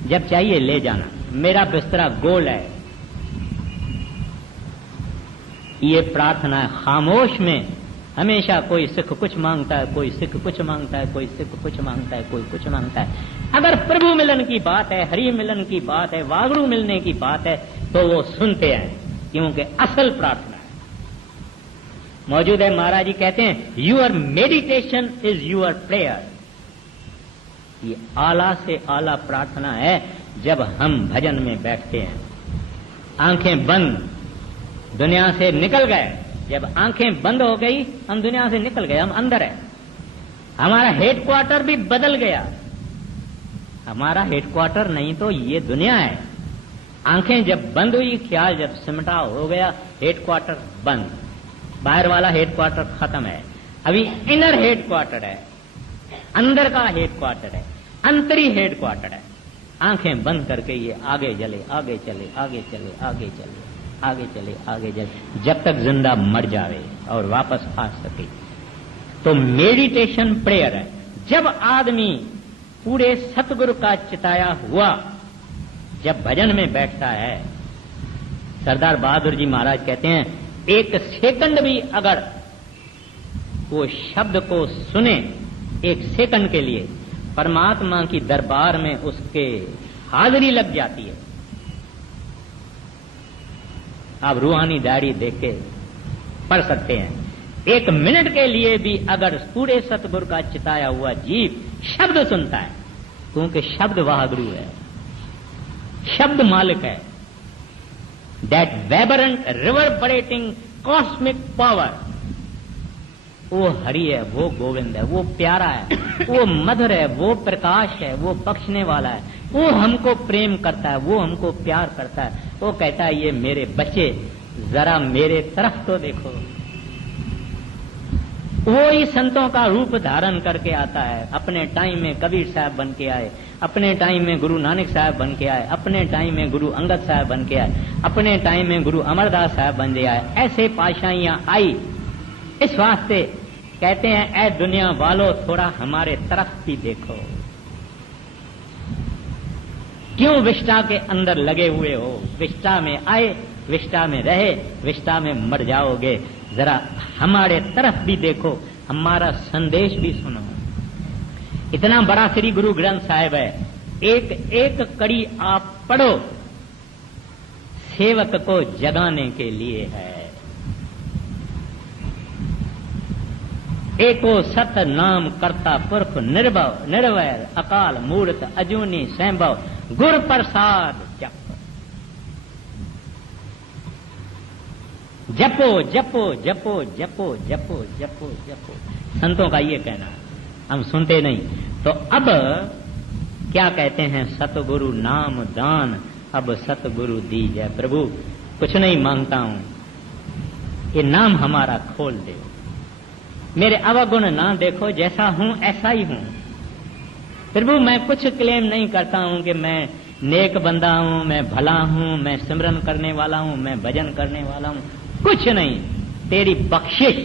जब चाहिए ले जाना, मेरा बिस्तरा गोल है, ये प्रार्थना है। खामोश में हमेशा कोई सिख कुछ मांगता है, कोई सिख कुछ मांगता है, कोई सिख कुछ मांगता है, कोई कुछ मांगता है। अगर प्रभु मिलन की बात है, हरि मिलन की बात है, वागड़ू मिलने की बात है, तो वो सुनते हैं, क्योंकि असल प्रार्थना है। मौजूद है महाराज जी कहते हैं your meditation is your prayer. ये आला से आला प्रार्थना है जब हम भजन में बैठते हैं, आंखें बंद, दुनिया से निकल गए। जब आंखें बंद हो गई हम दुनिया से निकल गए, हम अंदर है, हमारा हेडक्वार्टर भी बदल गया, हमारा हेडक्वार्टर नहीं तो ये दुनिया है। आंखें जब बंद हुई, ख्याल जब सिमटा हो गया, हेडक्वार्टर बंद, बाहर वाला हेडक्वार्टर खत्म है, अभी इनर हेडक्वार्टर है, अंदर का हेडक्वार्टर है, अंतरी हेडक्वार्टर है। आंखें बंद करके ये आगे चले, आगे चले, आगे चले, आगे चले, आगे चले, आगे चले, जब तक जिंदा मर जावे और वापस आ सके। तो मेडिटेशन प्रेयर है। जब आदमी पूरे सतगुरु का चिताया हुआ जब भजन में बैठता है, सरदार बहादुर जी महाराज कहते हैं एक सेकंड भी अगर वो शब्द को सुने, एक सेकंड के लिए परमात्मा की दरबार में उसके हाजिरी लग जाती है। आप रूहानी डायरी देख के पढ़ सकते हैं एक मिनट के लिए भी अगर पूरे सतगुरु का चिताया हुआ जीव शब्द सुनता है, क्योंकि शब्द वह गुरु है, शब्द मालिक है, दैट वेबरेंट रिवर्बरेटिंग कॉस्मिक पावर, वो हरि है, वो गोविंद है, वो प्यारा है, वो मधुर है, वो प्रकाश है, वो बख्शने वाला है, वो हमको प्रेम करता है, वो हमको प्यार करता है। वो कहता है ये मेरे बच्चे जरा मेरे तरफ तो देखो। वो ही संतों का रूप धारण करके आता है। अपने टाइम में कबीर साहब बन के आए, अपने टाइम में गुरु नानक साहब बन के आए, अपने टाइम में गुरु अंगद साहब बन के आए, अपने टाइम में गुरु अमरदास साहब बन के आए। ऐसे पाशाइयां आई। इस वास्ते कहते हैं, ऐ दुनिया वालों थोड़ा हमारे तरफ भी देखो। क्यों विष्टा के अंदर लगे हुए हो? विष्टा में आए, विष्टा में रहे, विष्टा में मर जाओगे। जरा हमारे तरफ भी देखो, हमारा संदेश भी सुनो। इतना बड़ा श्री गुरु ग्रंथ साहिब है, एक एक कड़ी आप पढ़ो, सेवक को जगाने के लिए है। एको सत नाम करता पुरख निर्भव निर्वैर अकाल मूर्त अजूनी संभव गुर प्रसाद जप। जपो जपो जपो जपो जपो जपो जपो, संतों का ये कहना है, हम सुनते नहीं। तो अब क्या कहते हैं, सतगुरु नाम दान अब सतगुरु दीजै प्रभु। कुछ नहीं मांगता हूं, ये नाम हमारा खोल दे। मेरे अवगुण ना देखो, जैसा हूं ऐसा ही हूं प्रभु। मैं कुछ क्लेम नहीं करता हूं कि मैं नेक बंदा हूं, मैं भला हूं, मैं सिमरन करने वाला हूं, मैं भजन करने वाला हूं, कुछ नहीं। तेरी बख्शिश,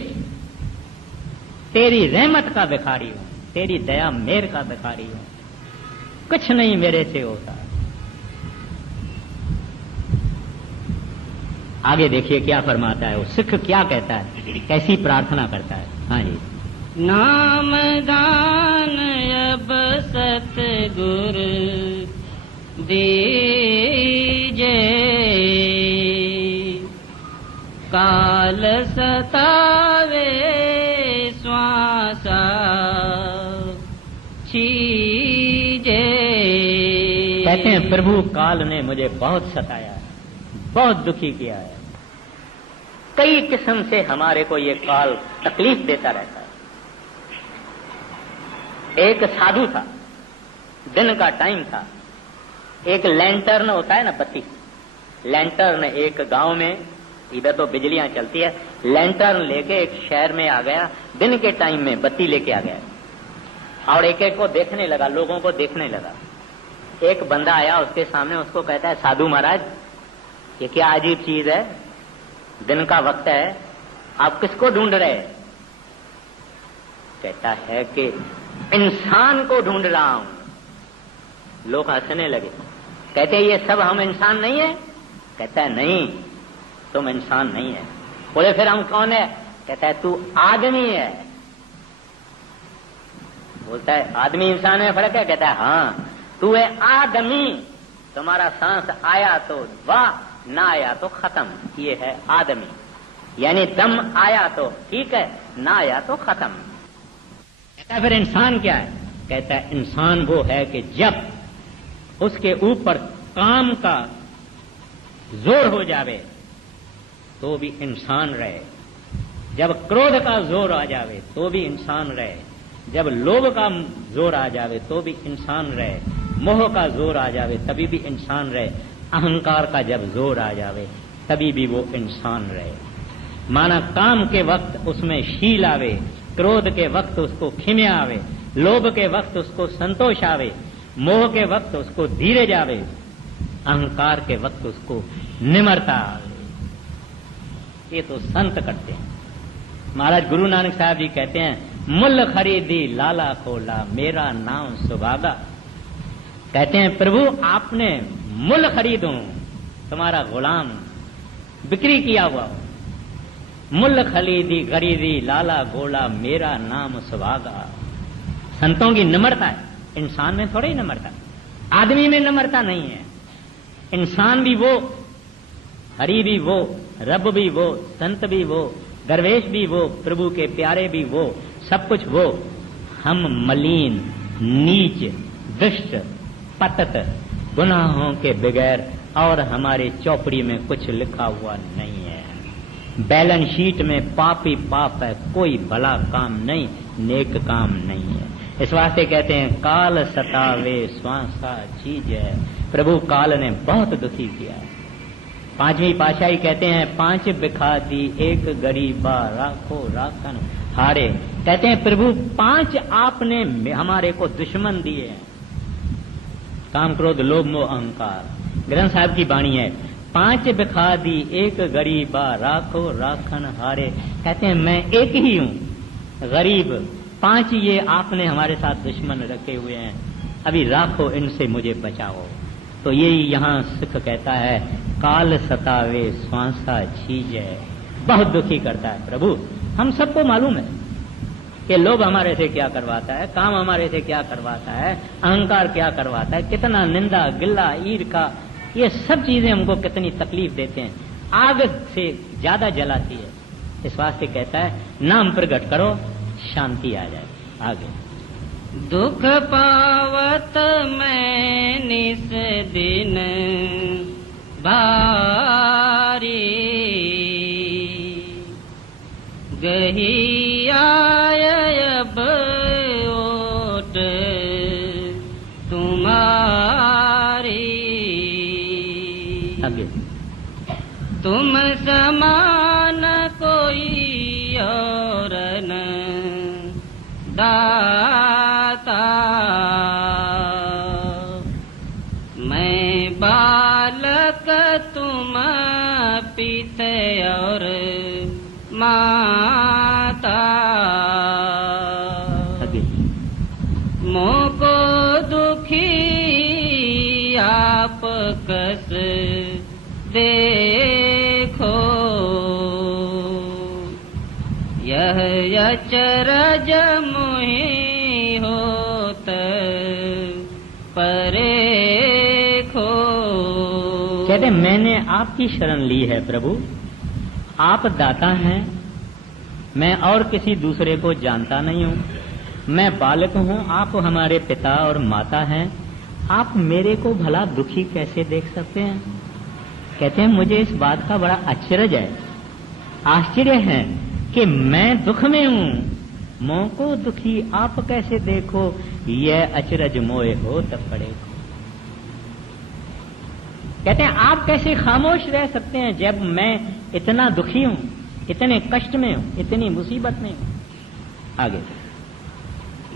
तेरी रहमत का भिखारी हूं, तेरी दया मेर का भिखारी हूं, कुछ नहीं मेरे से होता। आगे देखिए क्या फरमाता है वो सिख, क्या कहता है, कैसी प्रार्थना करता है। हाँ जी, नाम दान अब सतगुरु दीजे, काल सतावे श्वासा छीजे। कहते हैं प्रभु काल ने मुझे बहुत सताया है, बहुत दुखी किया है। कई किस्म से हमारे को ये काल तकलीफ देता रहता है। एक साधु था, दिन का टाइम था, एक लैंटर्न होता है ना, बत्ती, लैंटर्न एक गांव में, इधर तो बिजलियां चलती है, लैंटर्न लेके एक शहर में आ गया, दिन के टाइम में बत्ती लेके आ गया और एक एक को देखने लगा, लोगों को देखने लगा। एक बंदा आया उसके सामने, उसको कहता है, साधु महाराज ये क्या अजीब चीज है, दिन का वक्त है, आप किसको ढूंढ रहे? कहता है कि इंसान को ढूंढ रहा हूं। लोग हंसने लगे, कहते हैं ये सब हम इंसान नहीं है? कहता है नहीं, तुम इंसान नहीं है। बोले फिर हम कौन है? कहता है तू आदमी है। बोलता है आदमी इंसान में फर्क है? कहता है हाँ, तू है आदमी, तुम्हारा सांस आया तो वाह, ना आया तो खत्म, ये है आदमी। यानी दम आया तो ठीक है, ना आया तो खत्म। कहता है फिर इंसान क्या है? कहता है इंसान वो है कि जब उसके ऊपर काम का जोर हो जावे तो भी इंसान रहे, जब क्रोध का जोर आ जावे तो भी इंसान रहे, जब लोभ का जोर आ जावे तो भी इंसान रहे, मोह का जोर आ जावे तभी भी इंसान रहे, अहंकार का जब जोर आ जावे तभी भी वो इंसान रहे। माना काम के वक्त उसमें शील आवे, क्रोध के वक्त उसको खिम्या आवे, लोभ के वक्त उसको संतोष आवे, मोह के वक्त उसको धीरज आवे, अहंकार के वक्त उसको निम्रता आवे। ये तो संत करते हैं। महाराज गुरु नानक साहब जी कहते हैं, मुल खरीदी लाला खोला मेरा नाम सुभागा। कहते हैं प्रभु आपने मुल खरीदूं, तुम्हारा गुलाम, बिक्री किया हुआ हूं। मुल खरीदी खरीदी लाला गोला मेरा नाम सुभागा। संतों की निम्रता है, इंसान में थोड़ी निम्रता, आदमी में निम्रता नहीं है। इंसान भी वो, हरि भी वो, रब भी वो, संत भी वो, दरवेश भी वो, प्रभु के प्यारे भी वो, सब कुछ वो। हम मलिन, नीच, दुष्ट, पतत, गुनाहों के बगैर, और हमारे चौपड़ी में कुछ लिखा हुआ नहीं है। बैलेंस शीट में पाप ही पाप है, कोई भला काम नहीं, नेक काम नहीं है। इस वास्ते कहते हैं काल सतावे स्वासा चीज है। प्रभु काल ने बहुत दुखी किया है। पांचवी पातशाही कहते हैं 5 बिखा दी एक गरीबा राखो राखन हारे। कहते हैं प्रभु 5 आपने हमारे को दुश्मन दिए हैं, काम क्रोध लोभ मोह अहंकार। ग्रंथ साहब की वाणी है 5 बिखा दी एक गरीबा राखो राखन हारे। कहते हैं मैं एक ही हूँ गरीब, 5 ये आपने हमारे साथ दुश्मन रखे हुए हैं, अभी राखो इनसे, मुझे बचाओ। तो ये यहाँ सुख कहता है काल सतावे स्वांसा छीजे, बहुत दुखी करता है प्रभु। हम सबको मालूम है कि लोभ हमारे से क्या करवाता है, काम हमारे से क्या करवाता है, अहंकार क्या करवाता है, कितना निंदा गिल्ला ईर्ष्या, ये सब चीजें हमको कितनी तकलीफ देते हैं, आग से ज्यादा जलाती है। इस वास्ते कहता है नाम प्रकट करो, शांति आ जाए। आगे दुख पावत मैं निस दिन भारी, गही आय अब ओट तुम्हारी। आगे तुम समान कोई और न दाता, मैं बालक तुम पिता और माता। मोको दुखी आप कस देखो, यह अचरज मुहि होत परेखो। कहते मैंने आपकी शरण ली है प्रभु, आप दाता हैं, मैं और किसी दूसरे को जानता नहीं हूँ। मैं बालक हूँ, आप हमारे पिता और माता हैं, आप मेरे को भला दुखी कैसे देख सकते हैं। कहते हैं मुझे इस बात का बड़ा आश्चर्य है, आश्चर्य है कि मैं दुख में हूँ, मोह को दुखी आप कैसे देखो, यह अचरज मोए हो तब पड़े। कहते हैं आप कैसे खामोश रह सकते हैं जब मैं इतना दुखी हूँ, इतने कष्ट में हूँ, इतनी मुसीबत में हूँ। आगे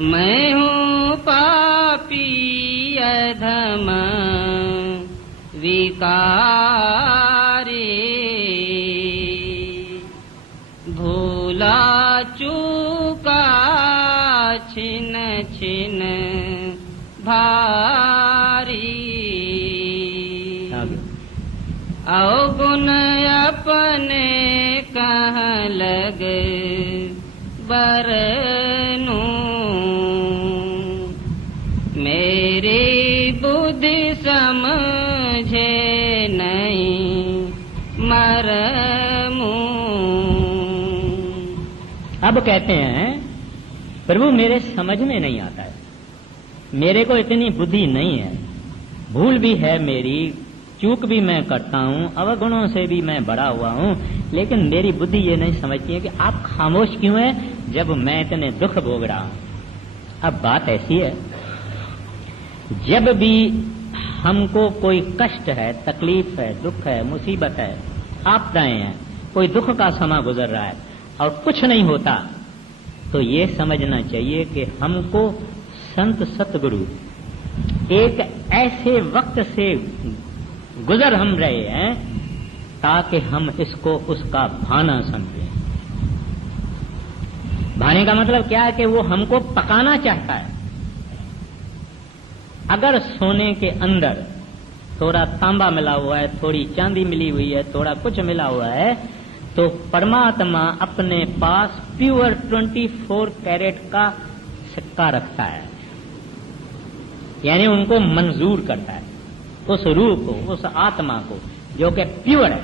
मैं हूँ पापी अधम विकारी, भूला चूका छिन छिन भारी। अवगुण अपने कह लग बरनू, मेरी बुद्धि समझे नहीं मरमू। अब कहते हैं प्रभु मेरे समझ में नहीं आता है, मेरे को इतनी बुद्धि नहीं है, भूल भी है मेरी, चूक भी मैं करता हूँ, अवगुणों से भी मैं बड़ा हुआ हूँ, लेकिन मेरी बुद्धि ये नहीं समझती है कि आप खामोश क्यों हैं जब मैं इतने दुख भोग रहा हूँ। अब बात ऐसी है, जब भी हमको कोई कष्ट है, तकलीफ है, दुख है, मुसीबत है, आपदाएं हैं, कोई दुख का समा गुजर रहा है और कुछ नहीं होता, तो ये समझना चाहिए कि हमको संत सतगुरु एक ऐसे वक्त से गुजर हम रहे हैं ताकि हम इसको उसका भाना समझें। भाने का मतलब क्या है कि वो हमको पकाना चाहता है। अगर सोने के अंदर थोड़ा तांबा मिला हुआ है, थोड़ी चांदी मिली हुई है, थोड़ा कुछ मिला हुआ है, तो परमात्मा अपने पास प्योर 24 कैरेट का सिक्का रखता है, यानी उनको मंजूर करता है, उस रूह को, उस आत्मा को जो कि प्योर है।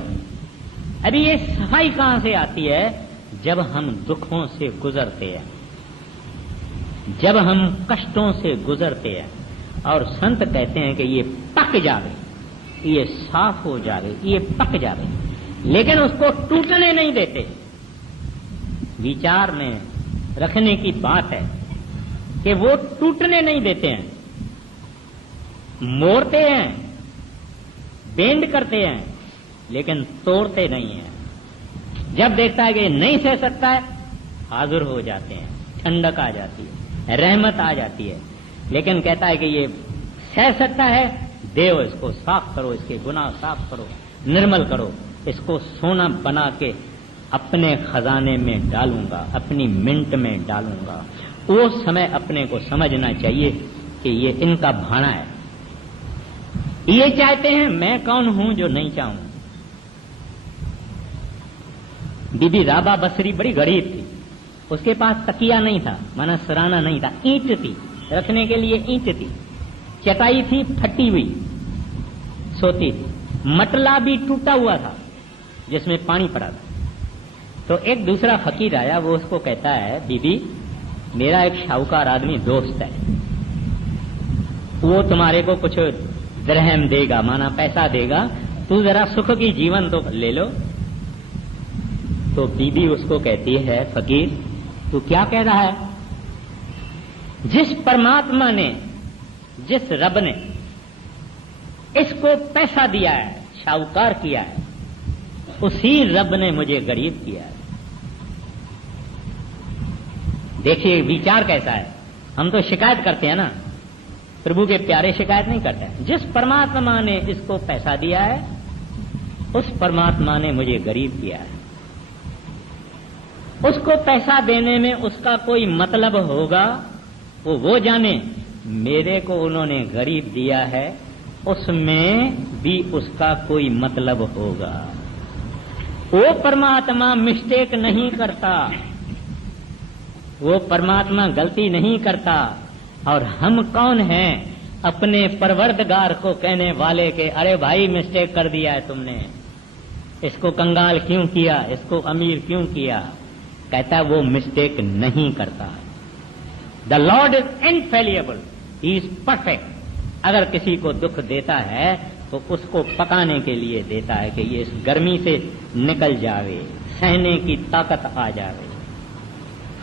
अभी ये सफाई कहां से आती है? जब हम दुखों से गुजरते हैं, जब हम कष्टों से गुजरते हैं, और संत कहते हैं कि ये पक जावे, ये साफ हो जावे, ये पक जावे, लेकिन उसको टूटने नहीं देते। विचार में रखने की बात है कि वो टूटने नहीं देते हैं, मोड़ते हैं, बेंड करते हैं, लेकिन तोड़ते नहीं हैं। जब देखता है कि नहीं सह सकता है, हाजिर हो जाते हैं, ठंडक आ जाती है, रहमत आ जाती है। लेकिन कहता है कि ये सह सकता है, देव इसको साफ करो, इसके गुनाह साफ करो, निर्मल करो, इसको सोना बना के अपने खजाने में डालूंगा, अपनी मिंट में डालूंगा। वो समय अपने को समझना चाहिए कि ये इनका भाना है। ये चाहते हैं, मैं कौन हूं जो नहीं चाहूं। बीबी राबा बसरी बड़ी गरीब थी, उसके पास तकिया नहीं था, माना सराना नहीं था, ईंट थी, रखने के लिए ईंट थी, चटाई थी फटी हुई, सोती थी, मटला भी टूटा हुआ था जिसमें पानी पड़ा था। तो एक दूसरा फकीर आया, वो उसको कहता है, बीबी मेरा एक शाहूकार आदमी दोस्त है, वो तुम्हारे को कुछ दरहम देगा, माना पैसा देगा, तू जरा सुख की जीवन तो ले लो। तो बीबी उसको कहती है, फकीर तू क्या कह रहा है? जिस परमात्मा ने, जिस रब ने इसको पैसा दिया है, शाहूकार किया है, उसी रब ने मुझे गरीब किया है। देखिए विचार कैसा है। हम तो शिकायत करते हैं ना, प्रभु के प्यारे शिकायत नहीं करते हैं। जिस परमात्मा ने इसको पैसा दिया है, उस परमात्मा ने मुझे गरीब किया है। उसको पैसा देने में उसका कोई मतलब होगा, वो जाने। मेरे को उन्होंने गरीब दिया है, उसमें भी उसका कोई मतलब होगा। वो परमात्मा मिस्टेक नहीं करता, वो परमात्मा गलती नहीं करता। और हम कौन हैं अपने परवरदिगार को कहने वाले के, अरे भाई मिस्टेक कर दिया है तुमने, इसको कंगाल क्यों किया, इसको अमीर क्यों किया। कहता है वो मिस्टेक नहीं करता। The lord is infallible, he is perfect. अगर किसी को दुख देता है तो उसको पकाने के लिए देता है कि ये इस गर्मी से निकल जावे, सहने की ताकत आ जावे।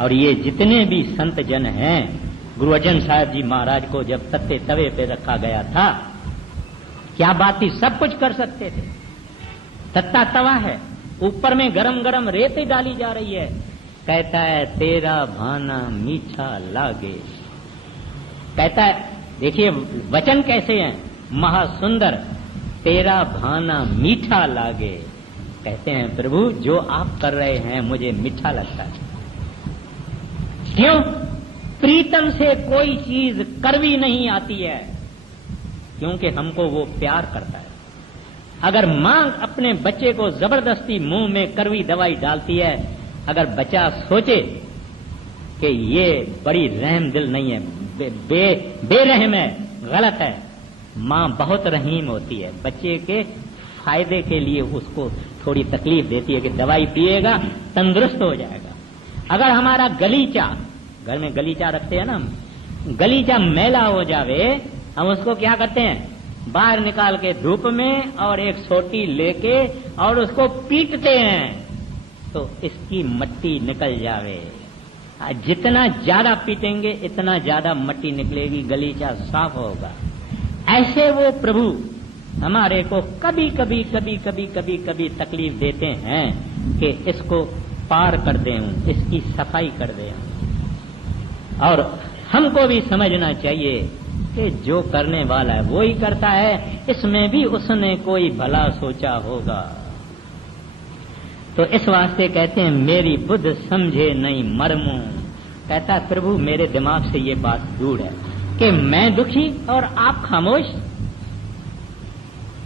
और ये जितने भी संत जन हैं, गुरु अर्जन साहब जी महाराज को जब तत्ते तवे पे रखा गया था, क्या बात थी, सब कुछ कर सकते थे। तत्ता तवा है, ऊपर में गरम गरम रेत डाली जा रही है। कहता है तेरा भाना मीठा लागे। कहता है, देखिए वचन कैसे हैं, महासुंदर, तेरा भाना मीठा लागे। कहते हैं प्रभु जो आप कर रहे हैं मुझे मीठा लगता है। क्यों? प्रीतम से कोई चीज कड़वी नहीं आती है, क्योंकि हमको वो प्यार करता है। अगर मां अपने बच्चे को जबरदस्ती मुंह में कड़वी दवाई डालती है, अगर बच्चा सोचे कि ये बड़ी रहम दिल नहीं है, बेरहम है, गलत है, मां बहुत रहीम होती है, बच्चे के फायदे के लिए उसको थोड़ी तकलीफ देती है कि दवाई पिएगा तंदुरुस्त हो जाएगा। अगर हमारा गलीचा, घर में गलीचा रखते हैं ना, गलीचा मैला हो जावे, हम उसको क्या करते हैं, बाहर निकाल के धूप में और एक सोटी लेके और उसको पीटते हैं तो इसकी मट्टी निकल जावे। जितना ज्यादा पीटेंगे इतना ज्यादा मट्टी निकलेगी, गलीचा साफ होगा। ऐसे वो प्रभु हमारे को कभी कभी कभी कभी कभी कभी तकलीफ देते हैं कि इसको पार कर दें, इसकी सफाई कर दें। और हमको भी समझना चाहिए कि जो करने वाला है वो ही करता है, इसमें भी उसने कोई भला सोचा होगा। तो इस वास्ते कहते हैं मेरी बुद्ध समझे नहीं मर्मू। कहता है प्रभु मेरे दिमाग से ये बात दूर है कि मैं दुखी और आप खामोश।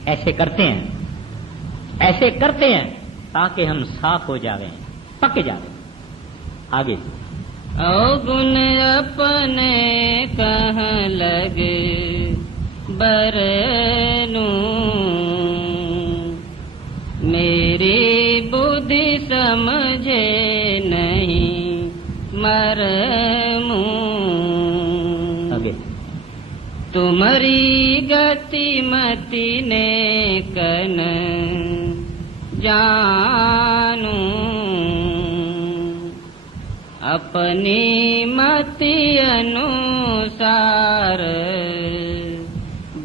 ऐसे करते हैं ताकि हम साफ हो जावें, पक जावें। आगे अवगुण अपने कहाँ लगे बरनू, मेरी बुद्धि समझे मति मति ने कन जानू, अपनी मति अनुसार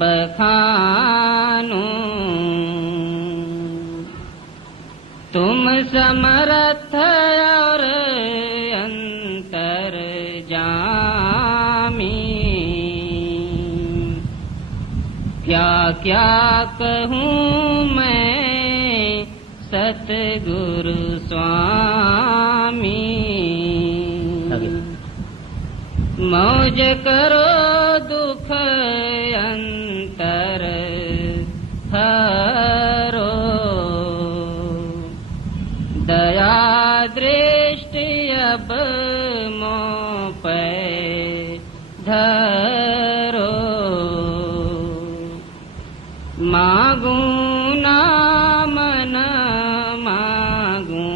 बखानू। तुम समर्थ और अंतर जामी, क्या क्या कहूँ मैं सतगुरु स्वामी। मौज करो दुख अंतर हरो, दया दृष्टि अब मोह पे धरो। मागू नाम न मागू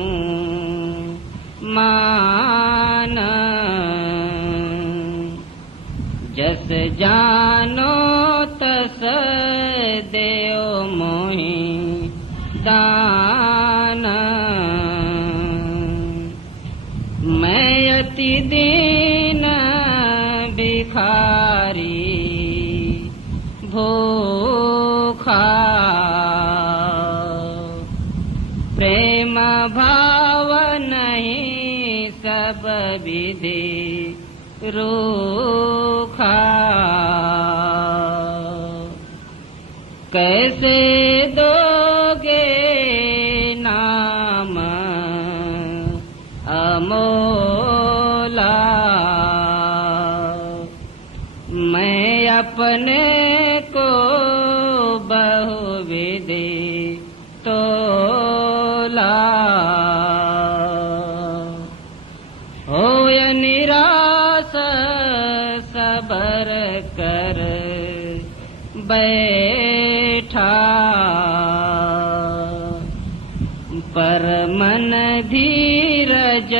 मान, जस जानो तस देओ मोहि दान। मैं अति दीन भिखारी भूखा, प्रेम भाव नहीं सब विधि रूखा। कैसे दोगे नाम अमोला, मैं अपने को बहुविधि तोला। होय निराश सबर कर बैठा, पर मन धीरज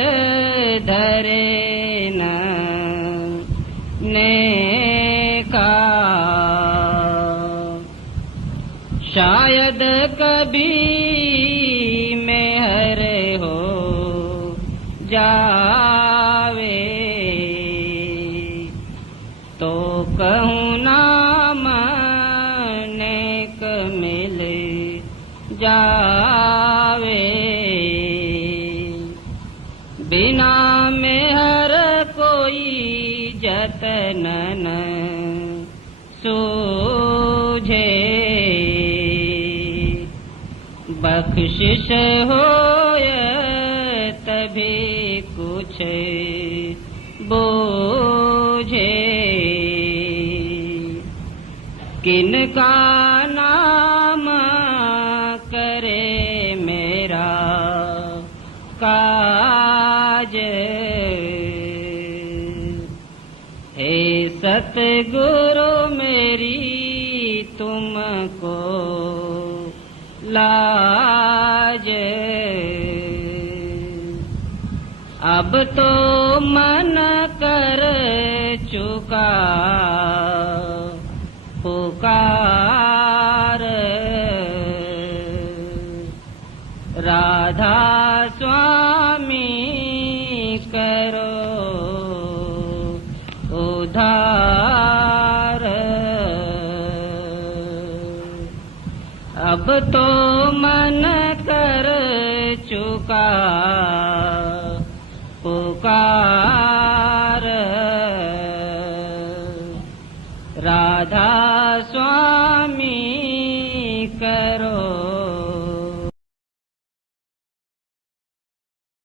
धरे न नेका। शायद कभी मेहर हो जावे, तो कहूँ नाम नेक मिल जावे। बिना मेहर कोई जतन न सूझे, बख्शिश होय तभी कुछ बूझे। किनका नाम करे मेरा काज, हे सतगुरु मेरी तुमको लाज। अब तो मन कर चुका पुकार, राधा स्वामी करो उधार। अब तो मन कर चुका पुकार, राधा स्वामी